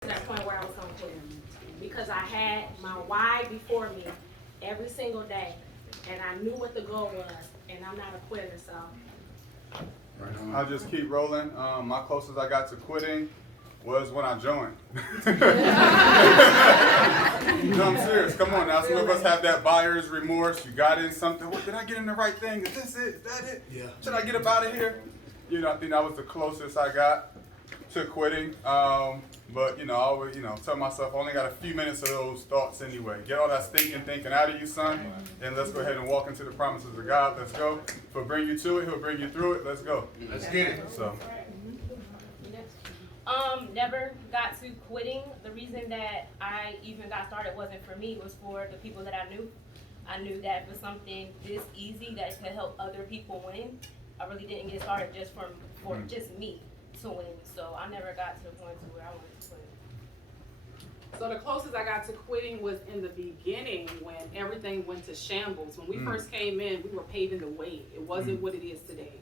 to that point where I was gonna quit because I had my why before me every single day, and I knew what the goal was, and I'm not a quitter, so. I'll just keep rolling. My closest I got to quitting was when I joined. No, I'm serious. Come on now. Some of us have that buyer's remorse. You got in something. What, did I get in the right thing? Is this it? Is that it? Yeah. Should I get up out of here? You know, I think that was the closest I got to quitting. But, I always, tell myself I only got a few minutes of those thoughts anyway. Get all that stinking thinking out of you, son, and let's go ahead and walk into the promises of God. Let's go. If he'll bring you to it, he'll bring you through it. Let's go. Let's get it. So. Never got to quitting. The reason that I even got started wasn't for me, it was for the people that I knew. I knew that for something this easy that could help other people win, I really didn't get started just for just me to win. So I never got to the point to where I wanted to quit. So the closest I got to quitting was in the beginning when everything went to shambles. When we first came in, we were paving the way. It wasn't what it is today.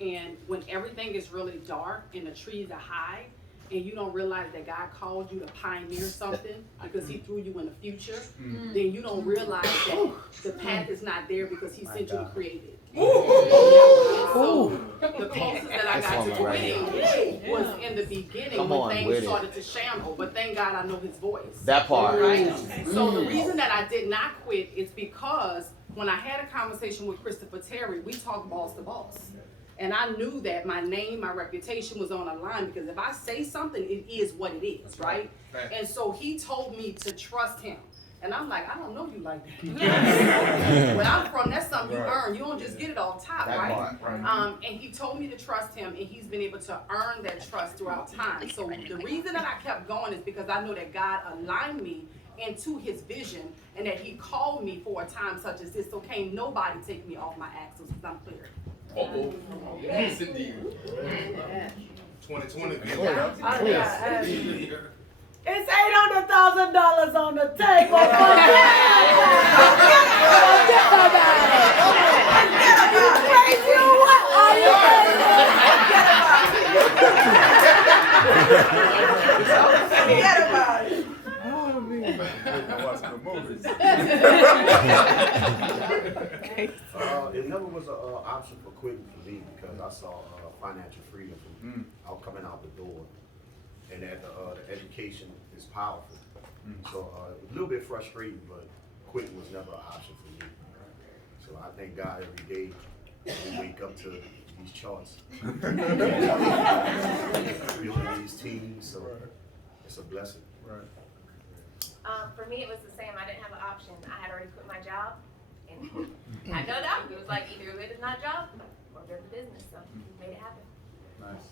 And when everything is really dark and the trees are high, and you don't realize that God called you to pioneer something because he threw you in the future, then you don't realize that the path is not there because he sent you to create it. So the closest that I got to quitting was in the beginning when things started to shamble, but thank God I know his voice. That part. Right? So the reason that I did not quit is because when I had a conversation with Christopher Terry, we talked boss to boss. And I knew that my name, my reputation was on the line because if I say something, it is what it is, right? And so he told me to trust him. And I'm like, I don't know you like that. Where I'm from, that's something you earn. You don't just get it off top, right? And he told me to trust him, and he's been able to earn that trust throughout time. So the reason that I kept going is because I know that God aligned me into his vision and that he called me for a time such as this. So can't nobody take me off my axles because I'm clear. Yes, indeed. 2020. It's $800,000 on the table. Forget about it. Oh, man. Watching the movies. It never was an option for quitting for me because I saw financial freedom from out coming out the door, and that the education is powerful. So it was a little bit frustrating, but quitting was never an option for me. So I thank God every day we wake up to these charts, building these teams. So it's a blessing. Right. For me, it was the same. I didn't have an option. I had already quit my job. And I know that. It was like either it is not a job or build a business. So we made it happen. Nice.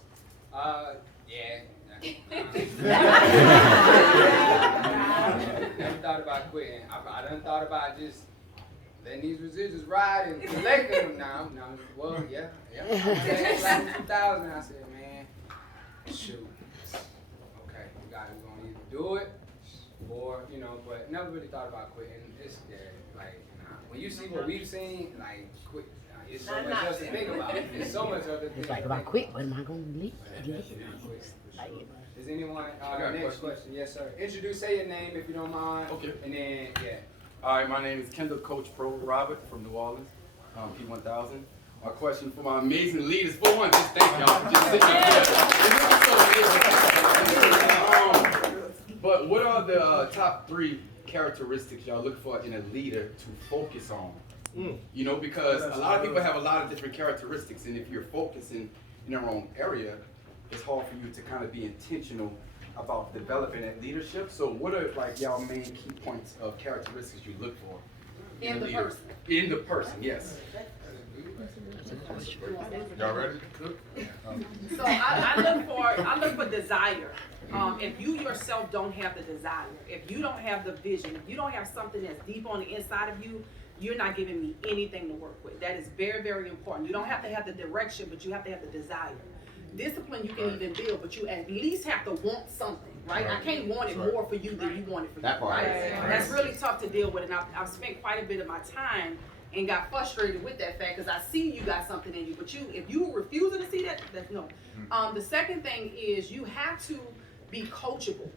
Never thought about quitting. I done thought about just letting these residuals ride and collecting them now. Well, yeah. Like in 2000, I said, man, shoot. Okay, we're gonna either do it or, but never really thought about quitting. It's when you see what we've seen, quit. It's so much else to think about. There's so much other things. It's like, if I quit, when am I going to leave? Does anyone, next question? Yes, sir. Say your name if you don't mind. Okay. And then, All right, my name is Kendall Coach Pro Robert from New Orleans, P1000. My question for my amazing leaders, for one, just thank y'all for just sitting here. But what are the top 3 characteristics y'all look for in a leader to focus on? Because a lot of people have a lot of different characteristics, and if you're focusing in your own area, it's hard for you to kind of be intentional about developing that leadership. So what are y'all main key points of characteristics you look for In the person. In the person, yes. Y'all ready? So I look for desire. If you yourself don't have the desire, if you don't have the vision, if you don't have something that's deep on the inside of you, you're not giving me anything to work with. That is very, very important. You don't have to have the direction, but you have to have the desire. Discipline you can even build, but you at least have to want something, right? I can't want it more for you than you want it for That you, part. right? That's really tough to deal with, and I've spent quite a bit of my time and got frustrated with that fact because I see you got something in you, but if you refuse to see that, that's no. The second thing is you have to be coachable.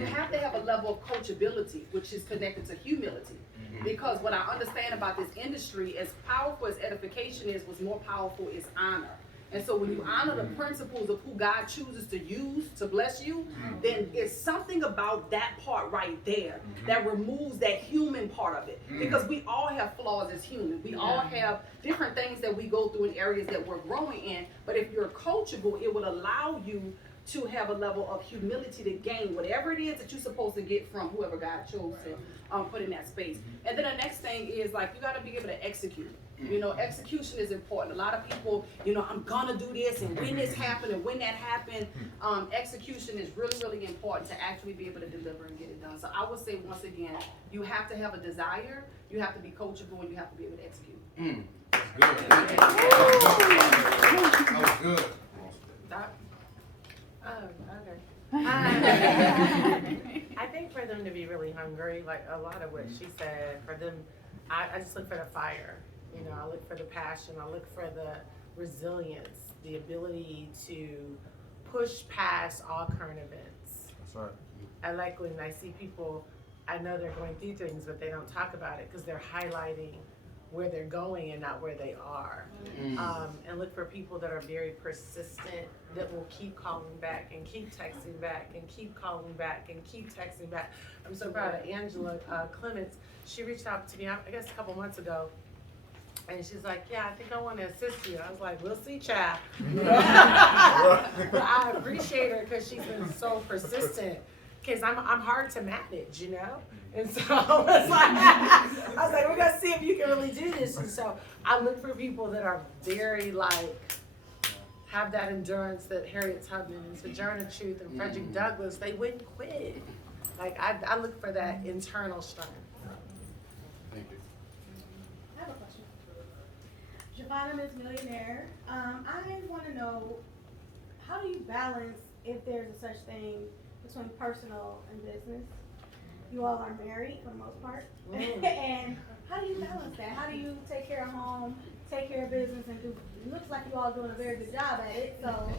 You have to have a level of coachability, which is connected to humility. Because what I understand about this industry, as powerful as edification is, what's more powerful is honor. And so when you honor the principles of who God chooses to use to bless you, then it's something about that part right there that removes that human part of it. Because we all have flaws as humans. We all have different things that we go through in areas that we're growing in. But if you're coachable, it would allow you to have a level of humility to gain whatever it is that you're supposed to get from whoever God chose to put in that space. And then the next thing is, like, you got to be able to execute. You know, execution is important. A lot of people, you know, I'm gonna do this, and when this happened and when that happened, execution is really, really important to actually be able to deliver and get it done. So I would say, once again, you have to have a desire, you have to be coachable, and you have to be able to execute. That was good. Doc? I think for them to be really hungry, like a lot of what she said, for them, I just look for the fire. You know, I look for the passion, I look for the resilience, the ability to push past all current events. That's right. I like when I see people, I know they're going through things, but they don't talk about it because they're highlighting where they're going and not where they are. And look for people that are very persistent, that will keep calling back and keep texting back and keep calling back and keep texting back. I'm so proud of Angela Clements. She reached out to me, I guess a couple months ago, and she's like, yeah, I think I want to assist you. I was like, we'll see, child. But I appreciate her because she's been so persistent. Because I'm hard to manage, you know? And so I was like, we're going to see if you can really do this. And so I look for people that are very, like, have that endurance that Harriet Tubman and Sojourner Truth and Frederick Douglass, they wouldn't quit. Like, I look for that internal strength. Thank you. I have a question. Javonna, Miss Millionaire, I want to know, how do you balance, if there's a such thing, between personal and business? You all are married for the most part. And how do you balance that? How do you take care of home, take care of business, and do, it looks like you all doing a very good job at it, so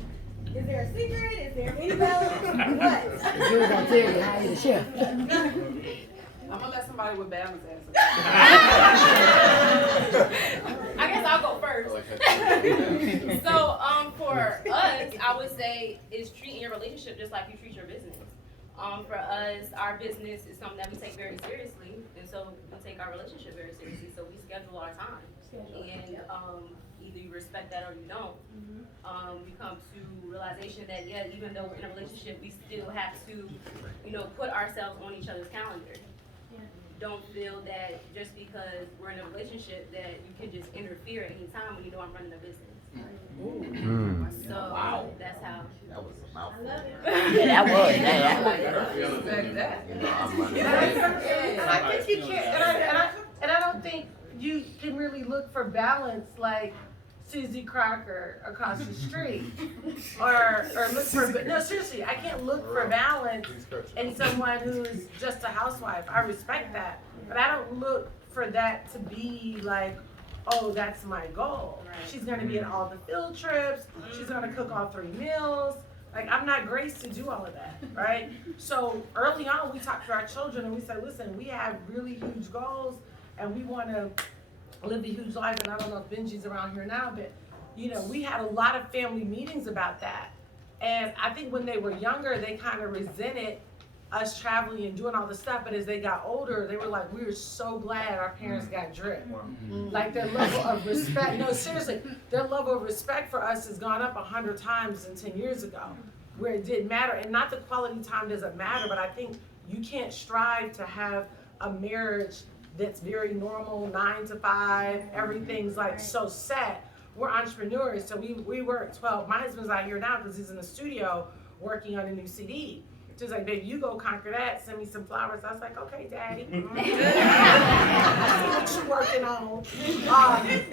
is there a secret? Is there any balance? What? You're going to tell you how you're the chef. I'm gonna let somebody with balance answer. I guess I'll go first. So, for us, I would say is treating your relationship just like you treat your business. For us, our business is something that we take very seriously, and so we take our relationship very seriously. So we schedule our time, and either you respect that or you don't. We come to realization that even though we're in a relationship, we still have to, put ourselves on each other's calendar. Don't feel that just because we're in a relationship that you can just interfere at any time when you know I'm running a business. So that's how. That was a mouthful. I love it. Yeah, that was. And I think you can't, and I don't think you can really look for balance like Susie Crocker across the street, or look for, no, seriously, I can't look for balance in someone who's just a housewife. I respect that, but I don't look for that to be like, oh, that's my goal. She's gonna be at all the field trips, she's gonna cook all 3 meals. Like, I'm not graced to do all of that, right? So early on, we talked to our children and we said, listen, we have really huge goals and we wanna live a huge life. And I don't know if Benji's around here now, but we had a lot of family meetings about that. And I think when they were younger, they kind of resented us traveling and doing all this stuff. But as they got older, they were like, we were so glad our parents got drip. Like, their level of respect, no, seriously, their level of respect for us has gone up 100 times than 10 years ago, where it didn't matter. And not the quality time doesn't matter, but I think you can't strive to have a marriage that's very normal, 9 to 5, everything's like so set. We're entrepreneurs, so we work 12. My husband's out here now because he's in the studio working on a new CD. She's like, babe, you go conquer that, send me some flowers. I was like, okay, daddy. I see what you're working on.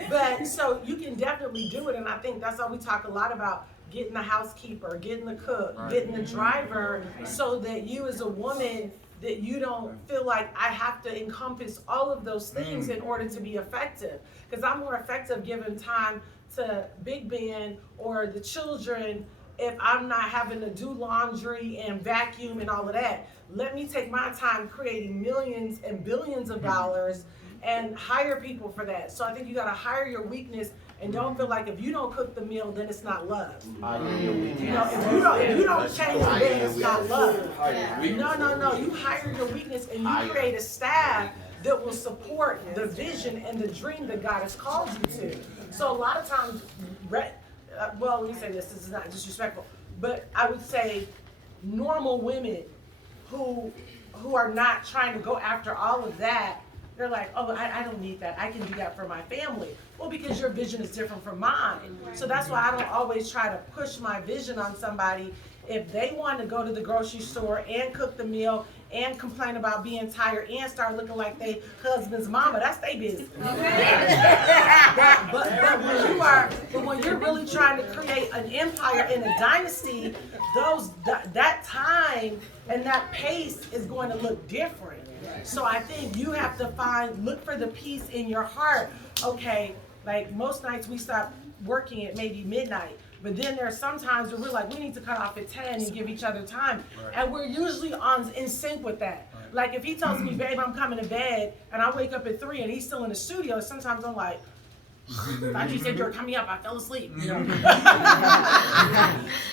But so you can definitely do it, and I think that's why we talk a lot about getting the housekeeper, getting the cook, getting the driver, so that you as a woman, that you don't feel like I have to encompass all of those things in order to be effective. Because I'm more effective giving time to Big Ben or the children if I'm not having to do laundry and vacuum and all of that? Let me take my time creating millions and billions of dollars and hire people for that. So I think you gotta hire your weakness and don't feel like if you don't cook the meal, then it's not love. You know, if you don't change the bed, it's not love. No. You hire your weakness and you create a staff that will support the vision and the dream that God has called you to. So a lot of times, well, let me say this is not disrespectful, but I would say normal women who are not trying to go after all of that, they're like, oh, I don't need that. I can do that for my family. Well, because your vision is different from mine. So that's why I don't always try to push my vision on somebody. If they want to go to the grocery store and cook the meal and complain about being tired and start looking like they husband's mama, that's their business. But when you're really trying to create an empire and a dynasty, that time and that pace is going to look different. So I think you have to look for the peace in your heart. Okay, like most nights we stop working at maybe midnight. But then there's sometimes where we're like, we need to cut off at 10 and give each other time. Right. And we're usually in sync with that. Right. Like if he tells me, babe, I'm coming to bed, and I wake up at 3 and he's still in the studio, sometimes I'm like, like you said you were coming up, I fell asleep. You know?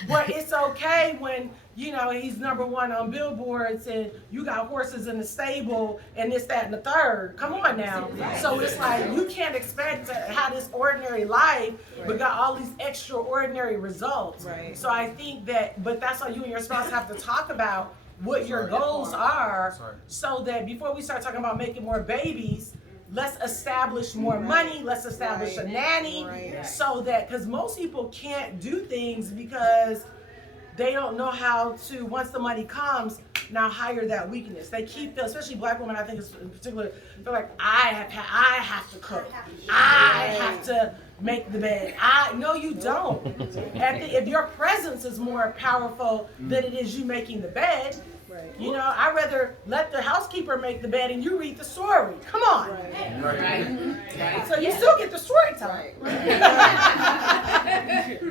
But it's okay when, you know, he's #1 on billboards and you got horses in the stable and this, that, and the third. Come on now. So it's like you can't expect to have this ordinary life but got all these extraordinary results. Right. So I think but that's why you and your spouse have to talk about what your goals are so that before we start talking about making more babies, let's establish more money, let's establish a nanny, so that, because most people can't do things because they don't know how to, once the money comes, now hire that weakness. They keep, especially black women, I think in particular, they're like, I have to cook, I have to make the bed. No, you don't. If your presence is more powerful than it is you making the bed, you know, I'd rather let the housekeeper make the bed and you read the story. Come on. So you still get the story time.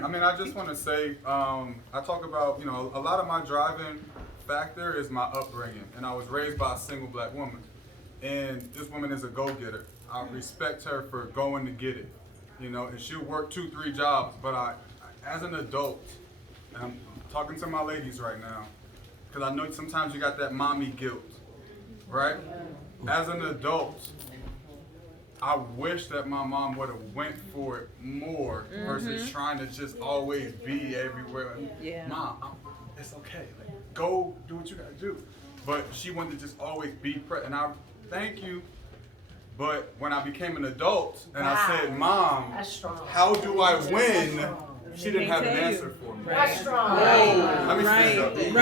I mean, I just want to say, I talk about, you know, a lot of my driving factor is my upbringing. And I was raised by a single black woman. And this woman is a go-getter. I respect her for going to get it. You know, and she'll work 2-3 jobs. But as an adult, and I'm talking to my ladies right now, because I know sometimes you got that mommy guilt, right? As an adult, I wish that my mom would have went for it more versus trying to just always be everywhere. Mom, it's okay. Like, go do what you gotta do. But she wanted to just always be present. And I thank you. But when I became an adult and I said, Mom, how do I win? She didn't have an answer for me. That's strong. Let me stand up. You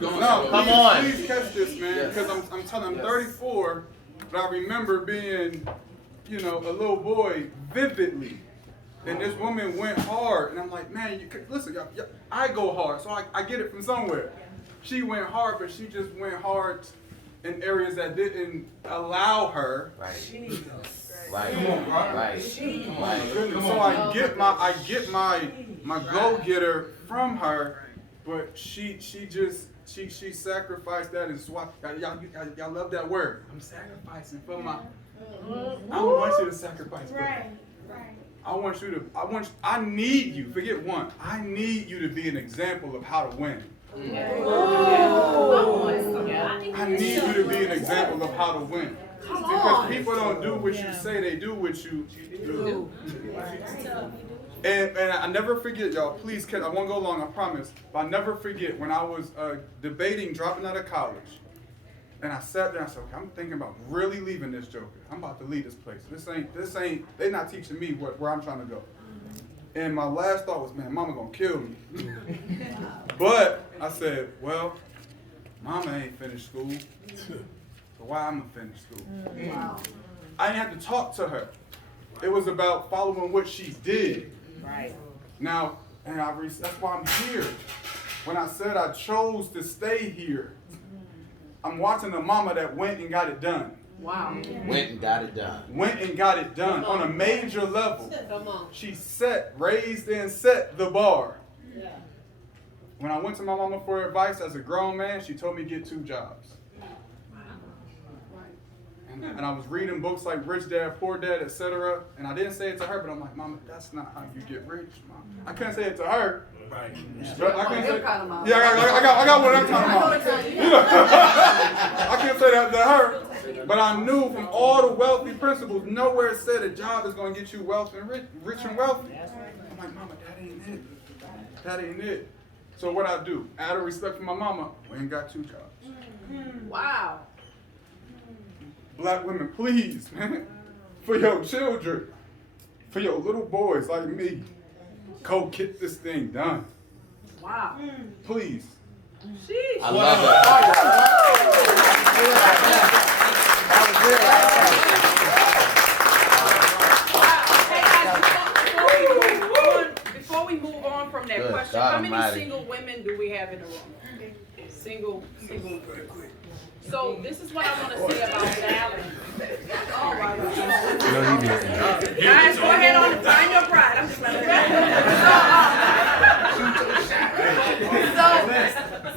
going? No, Come on. Please catch this, man, because I'm telling. I'm 34, but I remember being, you know, a little boy vividly, and this woman went hard, and I'm like, man, listen, I go hard, so I get it from somewhere. She went hard, but she just went hard in areas that didn't allow her. So I get my go-getter from her, but she sacrificed that and swapped. Y'all love that word. I'm sacrificing for my. I don't want you to sacrifice for me. I need you. Forget one. I need you to be an example of how to win. I need you to be an example of how to win. Because people don't do what you say, they do what you do. And I never forget, y'all, please, I won't go long, I promise, but I never forget when I was debating dropping out of college, and I sat there and I said, okay, I'm thinking about really leaving this joker. I'm about to leave this place. This ain't, they're not teaching me where I'm trying to go. And my last thought was, man, mama gonna kill me. But I said, well, mama ain't finished school, so why I'm gonna finish school? Wow. I didn't have to talk to her. It was about following what she did. Right. Now, and that's why I'm here. When I said I chose to stay here, I'm watching a mama that went and got it done. Wow. Went and got it done. Went and got it done on a major level. Come on. She raised and set the bar. Yeah. When I went to my mama for advice as a grown man, she told me to get 2 jobs. And I was reading books like Rich Dad, Poor Dad, etc. And I didn't say it to her, but I'm like, Mama, that's not how you get rich, Mom. I couldn't say it to her. Right. But I couldn't say, Kind of mom. yeah, I got one of them kind of moms. I can't say that to her. But I knew from all the wealthy principles, nowhere it said a job is going to get you wealth and rich and wealthy. I'm like, Mama, that ain't it. That ain't it. So what I do, out of respect for my mama, went and got 2 jobs. Wow. Black women, please, man, for your children, for your little boys like me, go get this thing done. Wow. Please. Sheesh. I love Before we move on from that Good question, God how many Almighty. single women do we have in the room? Single. So this is what I want to say about balance. Oh my God. Guys, go ahead on and find your pride. I'm just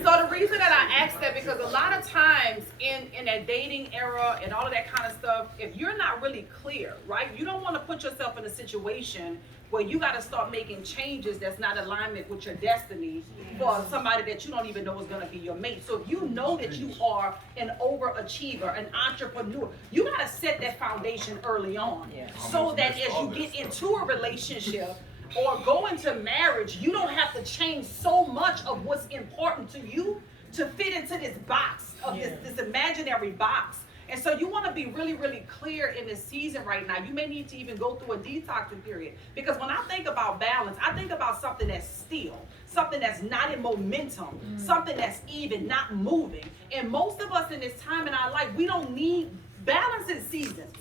So the reason that I asked that, because a lot of times in that dating era and all of that kind of stuff, if you're not really clear, right? You don't want to put yourself in a situation where you got to start making changes that's not alignment with your destiny for somebody that you don't even know is going to be your mate. So if you know that you are an overachiever, an entrepreneur, you got to set that foundation early on, so that as you get into a relationship or go into marriage, you don't have to change so much of what's important to you to fit into this box of this imaginary box. And so you want to be really, really clear in this season right now. You may need to even go through a detoxing period. Because when I think about balance, I think about something that's still, something that's not in momentum, something that's even, not moving. And most of us in this time in our life, we don't need balance in seasons.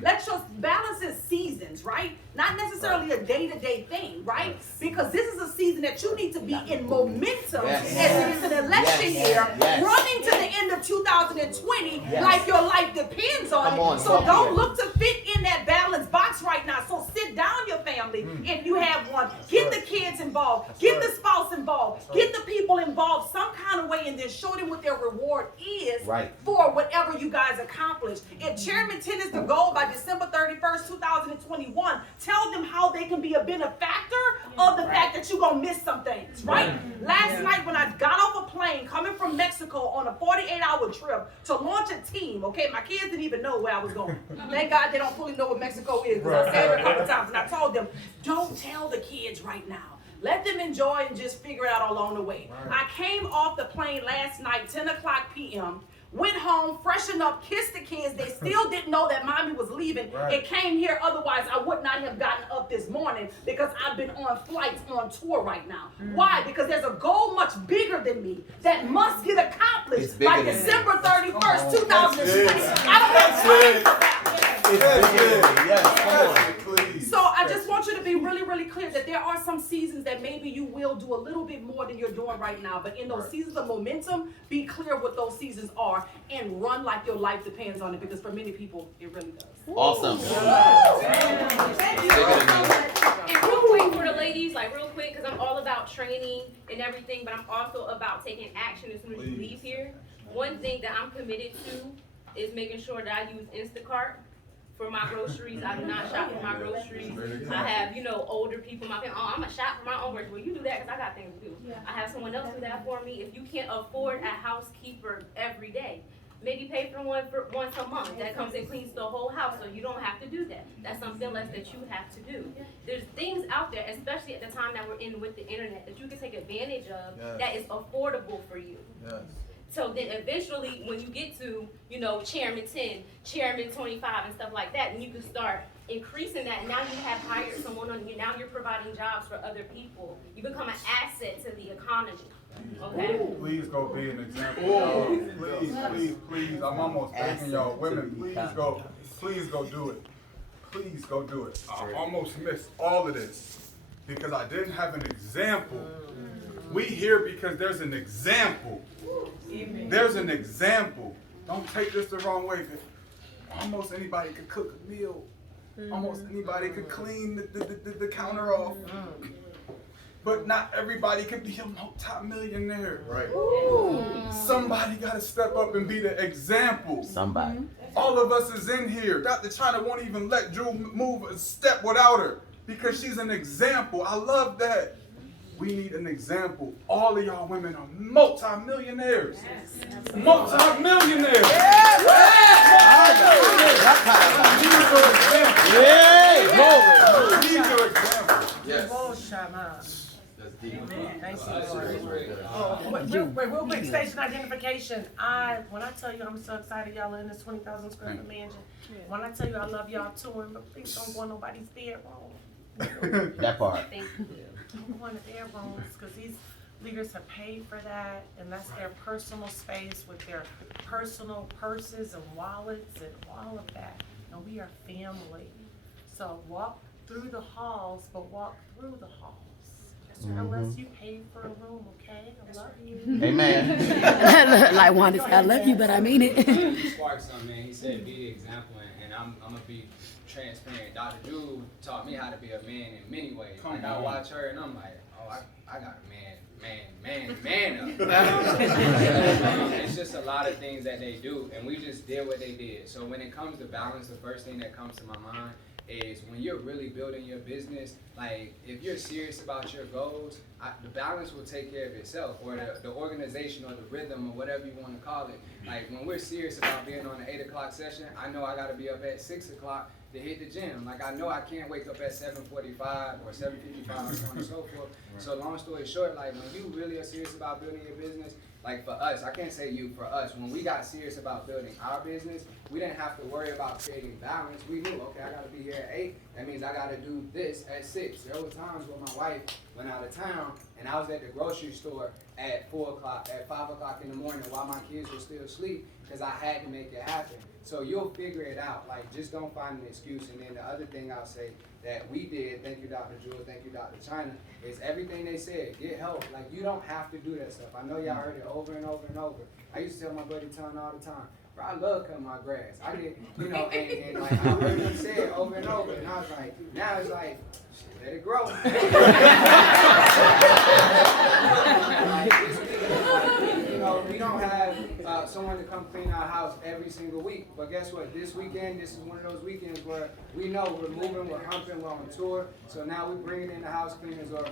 Let's just balance in seasons, right? Not necessarily a day-to-day thing, right? Because this is a season that you need to be in momentum as it is an election year, running to the end of 2020 like your life depends on it. So don't look to fit in that balance box right now. So sit down, your family, if you have one. Get the kids involved. Get the spouse involved. Get the people involved some kind of way, and then show them what their reward is for whatever you guys accomplish. If Chairman 10 is the goal by December 31st, 2021, tell them how they can be a benefactor of the fact that you're going to miss some things, right? Last night when I got off a plane coming from Mexico on a 48-hour trip to launch a team, okay, my kids didn't even know where I was going. Thank God they don't fully know what Mexico is, because I said it a couple times, and I told them, don't tell the kids right now. Let them enjoy and just figure it out along the way. I came off the plane last night, 10 o'clock p.m., went home, freshened up, kissed the kids. They still didn't know that mommy was leaving. It came here. Otherwise, I would not have gotten up this morning, because I've been on flights on tour right now. Why? Because there's a goal much bigger than me that must get accomplished by December 31st, 2020. I don't have time for that. So I just want you to be really, really clear that there are some seasons that maybe you will do a little bit more than you're doing right now. But in those seasons of momentum, be clear what those seasons are and run like your life depends on it, because for many people, it really does. Awesome. And real quick for the ladies, like real quick, because I'm all about training and everything, but I'm also about taking action as soon as you leave here. One thing that I'm committed to is making sure that I use Instacart for my groceries. I do not shop for my groceries. I have, older people. I'm gonna shop for my own groceries. Well, you do that because I got things to do. I have someone else do that for me. If you can't afford a housekeeper every day, maybe pay for one for once a month that comes and cleans the whole house, so you don't have to do that. That's something less that you have to do. There's things out there, especially at the time that we're in with the internet, that you can take advantage of that is affordable for you. So then eventually when you get to, Chairman 10, Chairman 25 and stuff like that, and you can start increasing that, and now you have hired someone on you. Now you're providing jobs for other people. You become an asset to the economy. Okay? Please go be an example, y'all. Please. I'm almost begging y'all, women, please go do it. Please go do it. I almost missed all of this because I didn't have an example. We here because there's an example. There's an example. Don't take this the wrong way. almost anybody could cook a meal. Almost anybody could clean the counter off. But not everybody can be a multi-millionaire. Right. Somebody got to step up and be the example. Somebody. All of us is in here. Dr. China won't even let Drew move a step without her because she's an example. I love that. We need an example. All of y'all women are multi-millionaires. Multi-millionaires. Need your example. Yes. That's deep. Wait, real quick, station identification. When I tell you I'm so excited y'all are in this 20,000 square foot mansion, when I tell you I love y'all touring, but please don't go in nobody's bedroom. That part. Don't go in the bedrooms, because these leaders have paid for that, and that's their personal space with their personal purses and wallets and all of that. And we are family. So walk through the halls, but walk through the halls. Unless you pay for a room, okay? I love you. Amen. Like Wanda said, I love you, but I mean it. He sparked something, man. He said, be the example, and I'm going to be transparent. Dr. Drew taught me how to be a man in many ways. Like, I watch her, and I'm like, oh, I got a man up. It's just a lot of things that they do, and we just did what they did. So when it comes to balance, the first thing that comes to my mind is when you're really building your business, like if you're serious about your goals, the balance will take care of itself, or the organization or the rhythm or whatever you want to call it. Like when we're serious about being on an 8 o'clock session, I know I got to be up at 6 o'clock to hit the gym. Like I know I can't wake up at 7:45 or 7:55 or so on and so forth. So long story short, like when you really are serious about building your business, like for us, I can't say you, for us, when we got serious about building our business, we didn't have to worry about creating balance. We knew, okay, I gotta be here at 8, that means I gotta do this at 6. There were times when my wife went out of town and I was at the grocery store at 4 o'clock, at 5 o'clock in the morning while my kids were still asleep because I had to make it happen. So you'll figure it out. Like, just don't find an excuse. And then the other thing I'll say that we did, thank you, Dr. Jewel, thank you, Dr. China, is everything they said, get help. Like, you don't have to do that stuff. I know y'all heard it over and over and over. I used to tell my buddy Ton all the time, bro, I love cutting my grass. I did, you know, and like, I heard him say it over and over. And I was like, now it's like, let it grow. You know, we don't have someone to come clean our house every single week. But guess what? This weekend, this is one of those weekends where we know we're moving, we're humping, we're on tour. So now we're bringing in the house cleaners or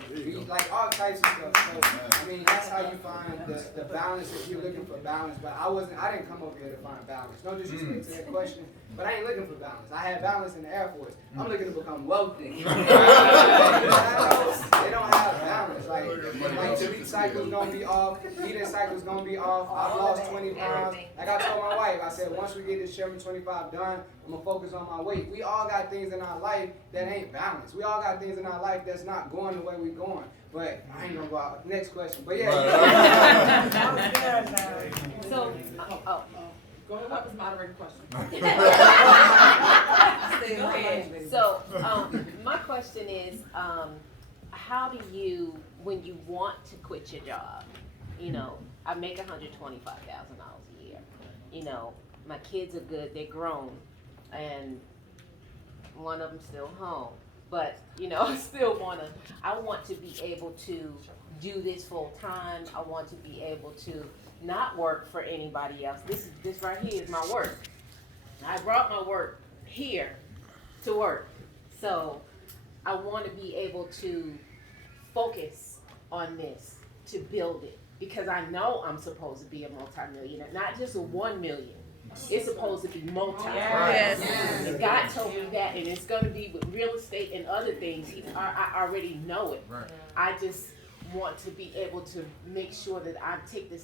like all types of stuff. So, I mean, that's how you find the balance if you're looking for balance. But I didn't come over here to find balance. No disrespect to that question, but I ain't looking for balance. I had balance in the Air Force. I'm looking to become wealthy. They don't have balance. Like sleep cycle's gonna be off, eating cycle's gonna be off. I've lost 20 pounds. Like I told my wife, I said, once we get this Sherman 25 done, I'm gonna focus on my weight. We all got things in our life that ain't balanced. We all got things in our life that's not going the way we're going. But I ain't gonna go out. Next question. But yeah. So, go ahead, what was moderator question? So, my question is, how do you, when you want to quit your job, you know, I make $125,000 a year, you know, my kids are good, they're grown, and one of them still home, but, you know, I want to be able to do this full time. I want to be able to not work for anybody else. This right here is my work. I brought my work here to work. So I want to be able to focus on this, to build it, because I know I'm supposed to be a multi-millionaire, not just a 1 million. It's supposed to be multi. Yes. And God told me that, and it's going to be with real estate and other things. I already know it. Right. I just want to be able to make sure that I take the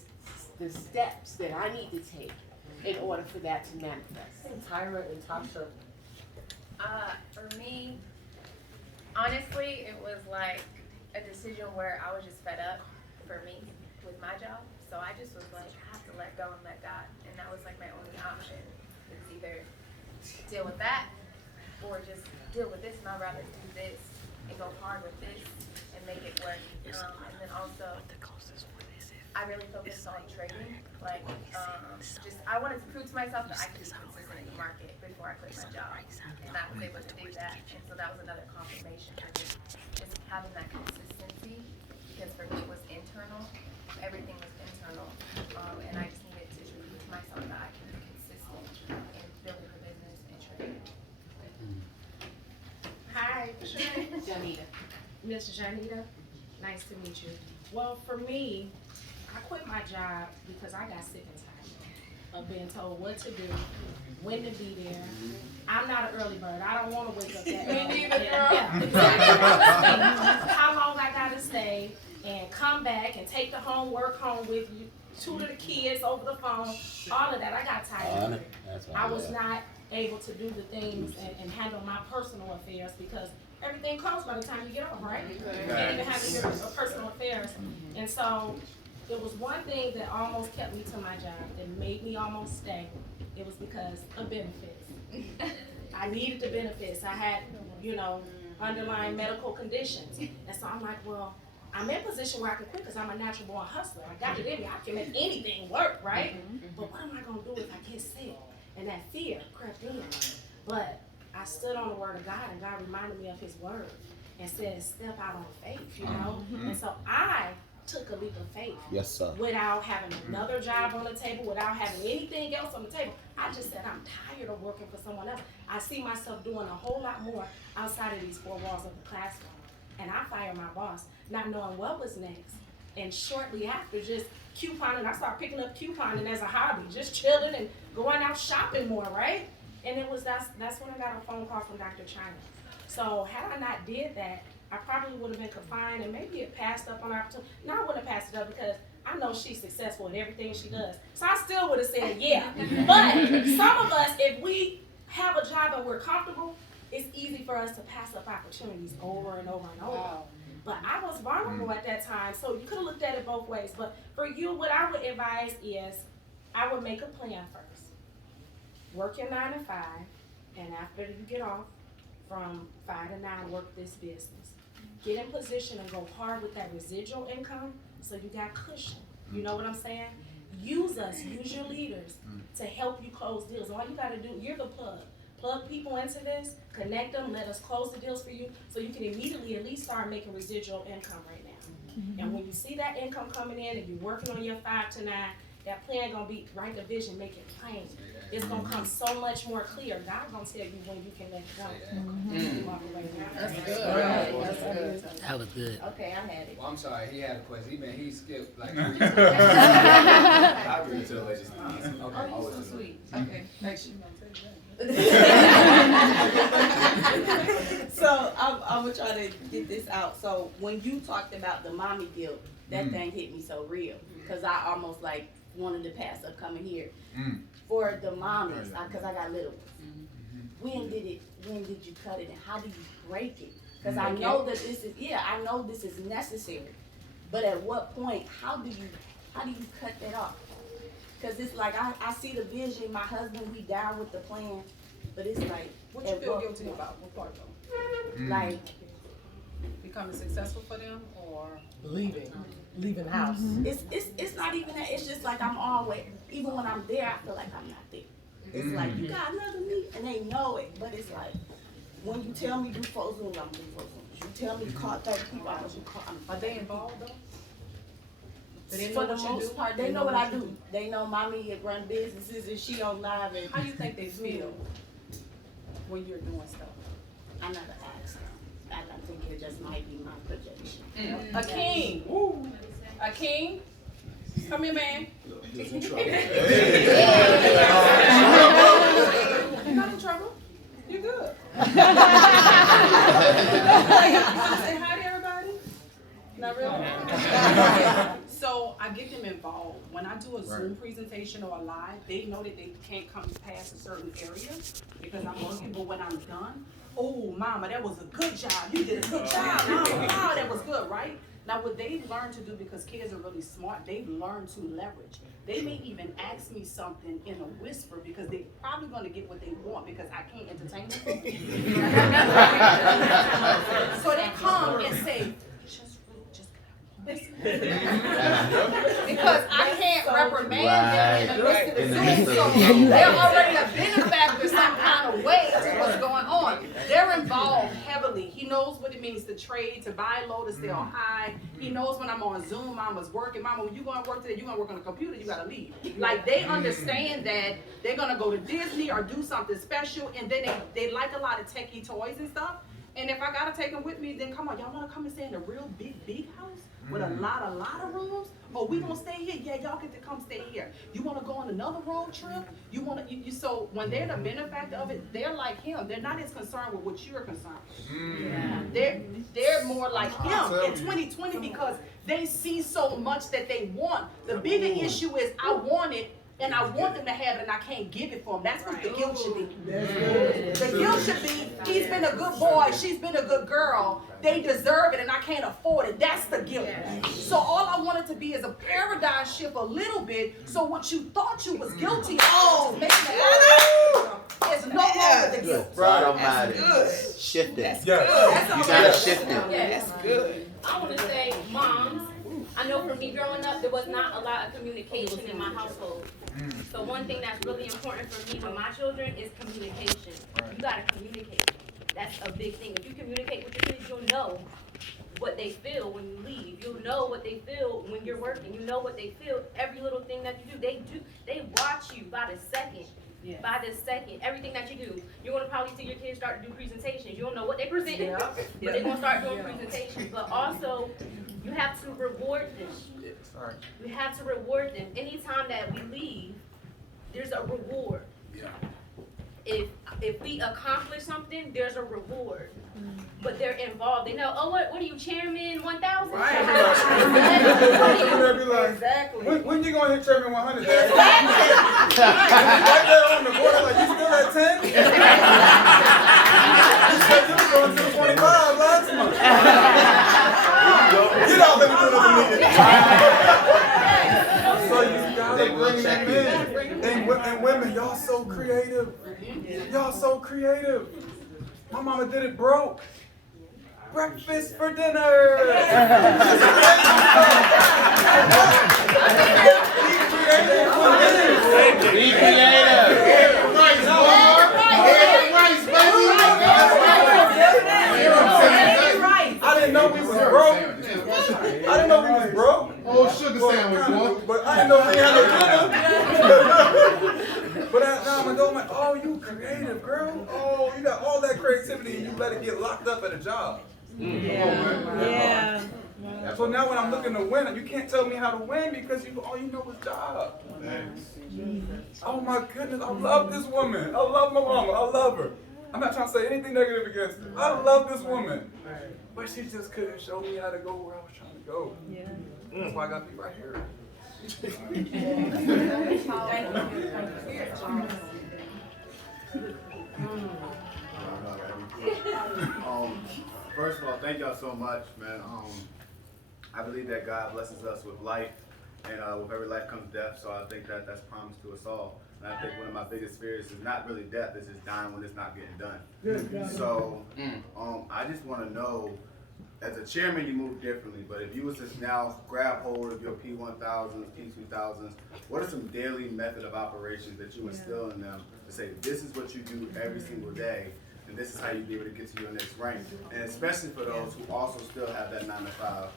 steps that I need to take in order for that to manifest. Tyra and Tasha. For me, honestly, it was like a decision where I was just fed up for me with my job. So I just was like, I have to let go and let God. And that was like my only option. It was either deal with that or just deal with this, and I'd rather do this and go hard with this and make it work. And then also, I really focused on trading. Like, just I wanted to prove to myself that I could be consistent in the market before I quit my job, and I was able to do that. And so that was another confirmation for just having that consistency, because for me it was internal. Everything was internal, and I just needed to prove to myself that I can be consistent in building the business and trading. Hi, Janita. Miss Janita. Nice to meet you. Well, for me, I quit my job because I got sick and tired of being told what to do, when to be there. I'm not an early bird. I don't want to wake up that early. Me neither, girl. Yeah, exactly. How long I gotta stay and come back and take the homework home with you, tutor the kids over the phone, all of that. I got tired of it. I was not able to do the things and handle my personal affairs because everything closed by the time you get off, right? You can't even have your personal affairs. And so it was one thing that almost kept me to my job, that made me almost stay. It was because of benefits. I needed the benefits. I had, underlying medical conditions. And so I'm like, well, I'm in a position where I can quit because I'm a natural born hustler. I got it in me. I can make anything work, right? But what am I going to do if I get sick? And that fear crept in. But I stood on the word of God, and God reminded me of his word and said, step out on faith, And so I took a leap of faith. Yes, sir. Without having another job on the table, without having anything else on the table. I just said, I'm tired of working for someone else. I see myself doing a whole lot more outside of these four walls of the classroom. And I fired my boss, not knowing what was next. And shortly after, just couponing, I started picking up couponing as a hobby, just chilling and going out shopping more, right? And that's when I got a phone call from Dr. China. So had I not did that, I probably would have been confined and maybe it passed up on opportunity. No, I wouldn't have passed it up because I know she's successful in everything she does. So I still would have said yeah. But some of us, if we have a job and we're comfortable, it's easy for us to pass up opportunities over and over and over. Wow. But I was vulnerable at that time, so you could have looked at it both ways. But for you, what I would advise is I would make a plan first. Work your 9 to 5, and after you get off from 5 to 9, work this business. Get in position and go hard with that residual income so you got cushion. You know what I'm saying? Use us, use your leaders to help you close deals. All you got to do, you're the plug. Plug people into this, connect them, let us close the deals for you so you can immediately at least start making residual income right now. And when you see that income coming in and you're working on your 5 to 9, that plan gonna be, write the vision, make it plain. It's gonna come so much more clear. God's gonna tell you when you can let it go. That's good. That's good. That was good. Okay, I had it. Well, I'm sorry, he had a question. He skipped like 3 times. I agree with you, ladies. Okay. Oh, you're so sweet. Okay, thank you. So I'm gonna try to get this out. So when you talked about the mommy guilt, that thing hit me so real because I almost like wanted to pass up coming here for the mommies because I got little ones. When did you cut it and how do you break it? Because I know that I know this is necessary, but at what point? How do you cut that off? Because it's like I see the vision. My husband, we down with the plan, but it's like What you feel guilty about? What part though? like Becoming successful for them or Leaving the house. it's not even that. It's just like I'm always, even when I'm there, I feel like I'm not there. It's like you got another me, and they know it. But it's like when you tell me do 4 Zooms, I'm doing 4 Zooms. You tell me to call 30 people, I'm gonna call. are they involved though? They For know the what you most do? part, they know what I do. They know mommy run businesses and she on live and. How do you think they feel when you're doing stuff? I'm not an actor. I think it just might be my projection. Akeem. Akeem. Come here, man. You're not in trouble. You're good. You want to say hi to everybody? Not really? So I get them involved. When I do a Zoom presentation or a live, they know that they can't come past a certain area because I'm working. But when I'm done, oh, mama, that was a good job. You did a good job. Oh, wow, that was good, right? Now, what they've learned to do, because kids are really smart, they've learned to leverage. They may even ask me something in a whisper because they're probably going to get what they want because I can't entertain them. So they come and say, just listen. They because I can't reprimand them in the midst of the In the Zoom. midst of So the Zoom. they're already a benefactor some kind of way to what's going on. They're involved heavily. He knows what it means to trade, to buy low, to sell high. He knows when I'm on Zoom, Mama's working. Mama, when you going to work today, you going to work on the computer, you got to leave. Like, they understand that they're going to go to Disney or do something special, and then they like a lot of techie toys and stuff. And if I got to take them with me, then come on, y'all want to come and stay in a real big house with a lot of rooms? Oh, we gonna stay here? Yeah, y'all get to come stay here. You want to go on another road trip? You want to? So when they're the benefactor of it, they're like him. They're not as concerned with what you're concerned with. They're more like him in 2020 because they see so much that they want. The bigger issue is I want it. And I want them to have it, and I can't give it for them. That's what the guilt should be. The guilt should be, he's been a good boy, she's been a good girl. They deserve it, and I can't afford it. That's the guilt. So all I want it to be is a paradigm shift a little bit, so what you thought you was guilty of, is no longer the guilt. God Almighty. Shift it. You That's gotta shift it. That's good. I want to say, moms, I know for me growing up, there was not a lot of communication in my household. So one thing that's really important for me with my children is communication. You gotta communicate. That's a big thing. If you communicate with your kids, you'll know what they feel when you leave. You'll know what they feel when you're working. You know what they feel. Every little thing that you do. They watch you by the second. Yeah. By the second, everything that you do, you're gonna probably see your kids start to do presentations. You don't know what they present, but they're gonna start doing presentations. But also, you have to reward them. We have to reward them. Anytime that we leave, there's a reward. If we accomplish something, there's a reward. But they're involved. They know, oh, what are you, Chairman 1000? Right. Exactly. When you gonna hit Chairman 100? Exactly. Right there on the border, like, you still at 10? You said you was going to 25 last month. Get out, let me do this immediately. So you gotta bring them in. And women, y'all so creative. Y'all so creative. My mama did it broke. Breakfast for dinner. Be creative. I didn't know we was broke. Oh, sugar sandwich, boy. But I didn't know we had no dinner. But now I'm like, oh, you creative, girl. Oh, you got all that creativity and you let it get locked up at a job. Yeah. So now when I'm looking to win, you can't tell me how to win because all you know is job. Oh my goodness, I love this woman. I love my mama. I love her. I'm not trying to say anything negative against her. I love this woman. But she just couldn't show me how to go where I was trying to go. That's why I got to be right here. First of all, thank y'all so much, man. I believe that God blesses us with life, and with every life comes death. So I think that that's promised to us all. And I think one of my biggest fears is not really death; it's just dying when it's not getting done. So I just want to know, as a chairman, you move differently. But if you was to now grab hold of your P1000s, P2000s, what are some daily method of operations that you instill in them to say this is what you do every single day? And this is how you be able to get to your next rank. And especially for those who also still have that 9 to 5,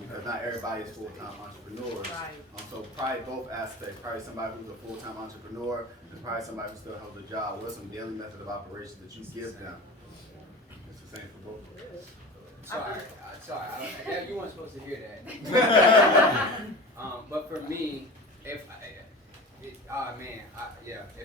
because not everybody is full-time entrepreneurs. So probably both aspects. Probably somebody who's a full-time entrepreneur, and probably somebody who still holds a job. What are some daily method of operations that you give them? It's the same for both. Sorry. You weren't supposed to hear that. But for me, if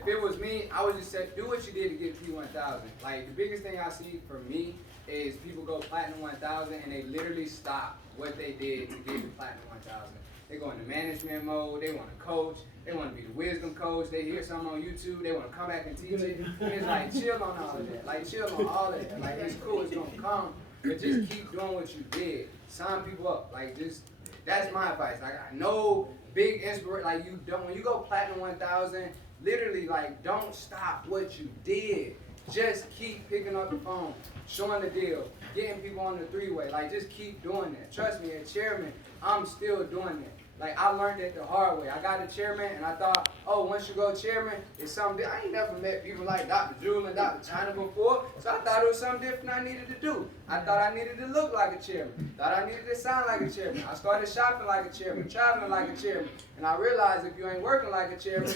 it was me, I would just say, do what you did to get P1000. Like, the biggest thing I see for me is people go Platinum 1000 and they literally stop what they did to get to Platinum 1000. They go into management mode, they want to coach, they want to be the wisdom coach, they hear something on YouTube, they want to come back and teach it. And it's like, chill on all of that. Like, chill on all of that. Like, it's cool, it's going to come, but just keep doing what you did. Sign people up. Like, just, that's my advice. Like, I know big inspiration, like, you don't, when you go Platinum 1000, literally, like, don't stop what you did. Just keep picking up the phone, showing the deal, getting people on the three-way. Like, just keep doing that. Trust me, as chairman, I'm still doing that. Like, I learned it the hard way. I got a chairman, and I thought, oh, once you go chairman, it's something. I ain't never met people like Dr. Jewel and Dr. China before, so I thought it was something different I needed to do. I thought I needed to look like a chairman. Thought I needed to sound like a chairman. I started shopping like a chairman, traveling like a chairman, and I realized if you ain't working like a chairman,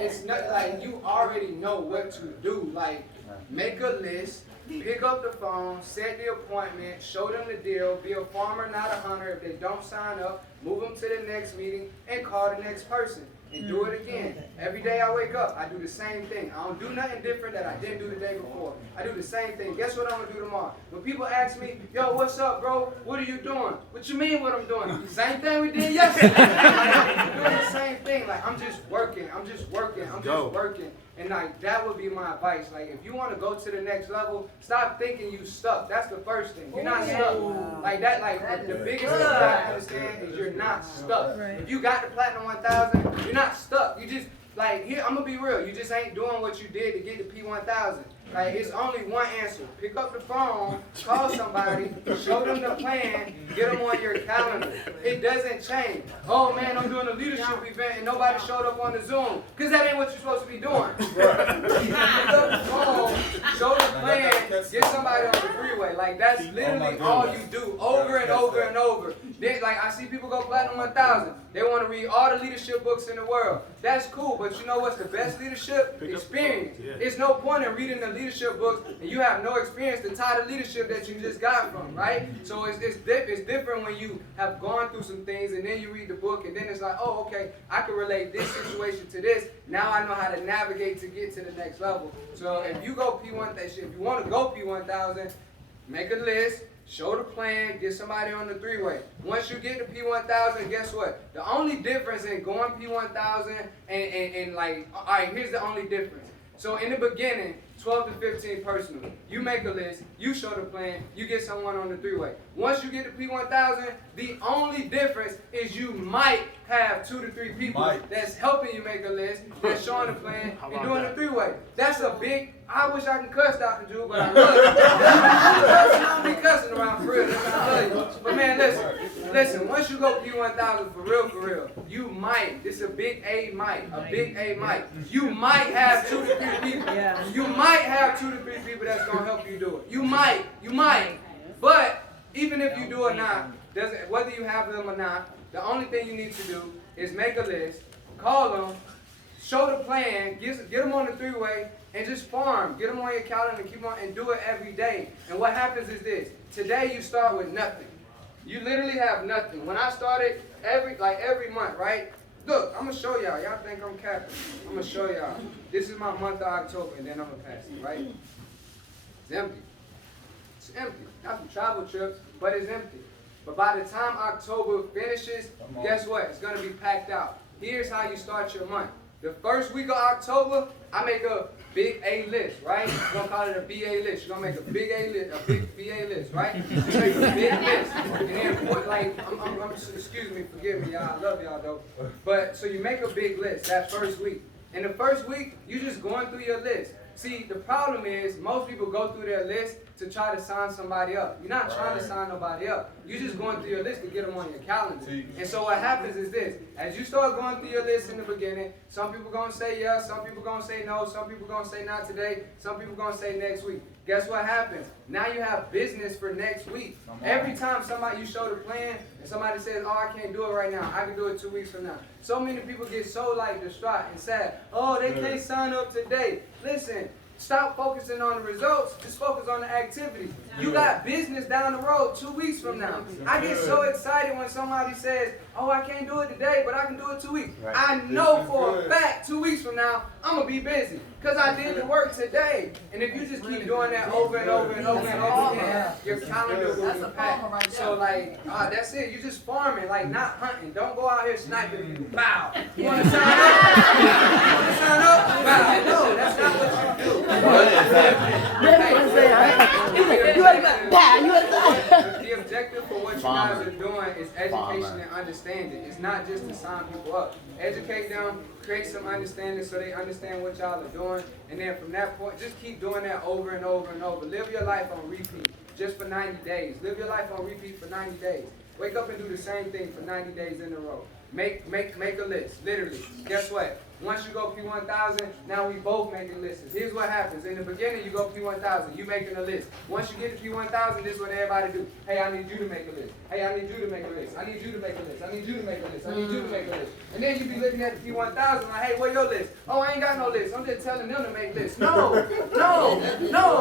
it's not like you already know what to do. Like, make a list, pick up the phone, set the appointment, show them the deal, be a farmer, not a hunter. If they don't sign up, move them to the next meeting and call the next person. And do it again. Every day I wake up, I do the same thing. I don't do nothing different that I didn't do the day before. I do the same thing. Guess what I'm going to do tomorrow? When people ask me, yo, what's up, bro? What are you doing? What you mean what I'm doing? Same thing we did yesterday. I'm doing the same thing. Like, I'm just working. And like, that would be my advice. Like, if you want to go to the next level, stop thinking you stuck. That's the first thing. You're not stuck. Like that, the biggest thing you have to understand is you're not stuck. If you got the Platinum 1000, you're not stuck. You just, like, here, I'm going to be real. You just ain't doing what you did to get the P1000. Like, it's only one answer. Pick up the phone, call somebody, show them the plan, get them on your calendar. It doesn't change. Oh, man, I'm doing a leadership event and nobody showed up on the Zoom. Because that ain't what you're supposed to be doing. Pick up the phone, show the plan, get somebody on the freeway. Like, that's literally all you do over and over and over. Then, like, I see people go Platinum 1000. They want to read all the leadership books in the world. That's cool, but you know what's the best leadership? Experience. There's no point in reading the leadership books and you have no experience to tie the leadership that you just got from, right? So it's different when you have gone through some things and then you read the book and then it's like, oh, okay, I can relate this situation to this. Now I know how to navigate to get to the next level. So if you go P1000, if you want to go P1000, make a list. Show the plan, get somebody on the three-way. Once you get the P1000, guess what? The only difference in going P1000 and like, all right, here's the only difference. So in the beginning, 12 to 15 personal. You make a list, you show the plan, you get someone on the three-way. Once you get the P1000, the only difference is you might have 2 to 3 people that's helping you make a list, that's showing the plan, and doing the three-way. That's a big, I wish I could cuss Dr. Drew, but I love you. I don't be cussing around for real. I love you. But man, listen, once you go P1000 for real, you might, this is a big A might, you might have 2 to 3 people. You might have 2 to 3 people that's going to help you do it. You might. But even if you do it not, whether you have them or not, the only thing you need to do is make a list, call them, show the plan, get them on the three-way, and just farm. Get them on your calendar and keep on and do it every day. And what happens is this. Today you start with nothing. You literally have nothing. When I started every month, right? Look, I'm going to show y'all. Y'all think I'm capping. I'm going to show y'all. This is my month of October, and then I'm going to pass it, right? It's empty. It's empty. Got some travel trips, but it's empty. But by the time October finishes, guess what? It's going to be packed out. Here's how you start your month. The first week of October, I make a big A list, right? We're going to call it a BA list. You're going to make a big A list, a big BA list, right? You make a big list. And then, excuse me, forgive me, y'all. I love y'all, though. But, so you make a big list that first week. In the first week, you're just going through your list. See, the problem is most people go through their list to try to sign somebody up. You're not trying to sign nobody up. You're just going through your list to get them on your calendar. And so what happens is this. As you start going through your list in the beginning, some people going to say yes, some people going to say no, some people going to say not today, some people going to say next week. Guess what happens? Now you have business for next week. Every time you show the plan and somebody says, oh, I can't do it right now. I can do it 2 weeks from now. So many people get so distraught and sad. Oh, they can't sign up today. Listen. Stop focusing on the results. Just focus on the activity. You got business down the road 2 weeks from now. I get so excited when somebody says, oh, I can't do it today, but I can do it 2 weeks. I know for a fact 2 weeks from now, I'm going to be busy because I did the work today. And if you just keep doing that over and over and over and over again, your calendar will be packed. So, that's it. You're just farming, not hunting. Don't go out here sniping people. Bow. You want to sign up? You want to sign up? Bow. No, that's not what you do. The objective for what you guys are doing is education and understanding. It's not just to sign people up. Educate them, create some understanding so they understand what y'all are doing, and then from that point, just keep doing that over and over and over. Live your life on repeat, just for 90 days. Live your life on repeat for 90 days. Wake up and do the same thing for 90 days in a row. Make a list, literally. Guess what? Once you go P1000, now we both making lists. Here's what happens. In the beginning, you go P1000, you making a list. Once you get to P1000, this is what everybody do. Hey, I need you to make a list. Hey, I need you to make a list. I need you to make a list. I need you to make a list. I need you to make a list. And then you be looking at the P1000 like, hey, where your list? Oh, I ain't got no list. I'm just telling them to make lists. No,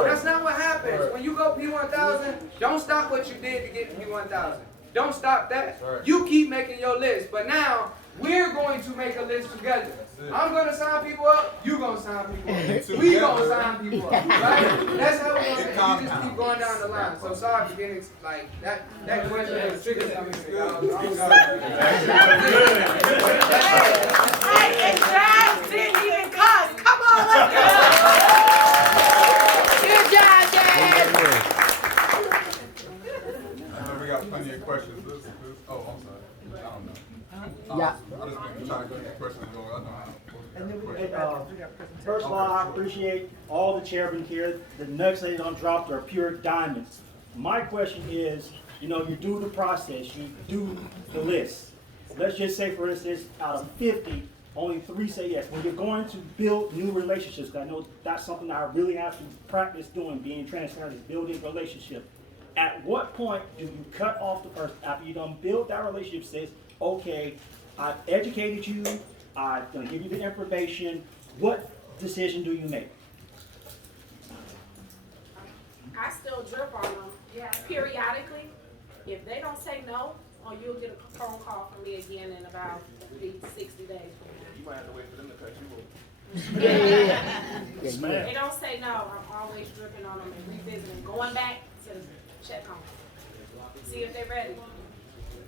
that's not what happens. When you go P1000, don't stop what you did to get to P1000. Don't stop that. You keep making your list. But now, we're going to make a list together. I'm going to sign people up. You're going to sign people up. We going to sign people up. Right? That's how we're going to you just keep going down the line. So sorry for getting like that question was triggered something. Hey, and Jazz didn't even cuss. Come on, let's go. Good job, Jazz. We got plenty of questions. Oh, I'm sorry. I don't know. Yeah. I just been trying to get the questions going. I don't know. First of all, I appreciate all the chairmen here. The nuggets they don't drop are pure diamonds. My question is, you do the process, you do the list. Let's just say, for instance, out of 50, only 3 say yes. When you're going to build new relationships, I know that's something I really have to practice doing, being transparent, is building relationships. At what point do you cut off the person after you done build that relationship? Says, okay, I've educated you, I'm gonna give you the information. What decision do you make? I still drip on them periodically. If they don't say no, or you'll get a phone call from me again in about 60 days. You might have to wait for them to cut you off. If they don't say no, I'm always dripping on them and revisiting, going back to check on them, see if they're ready.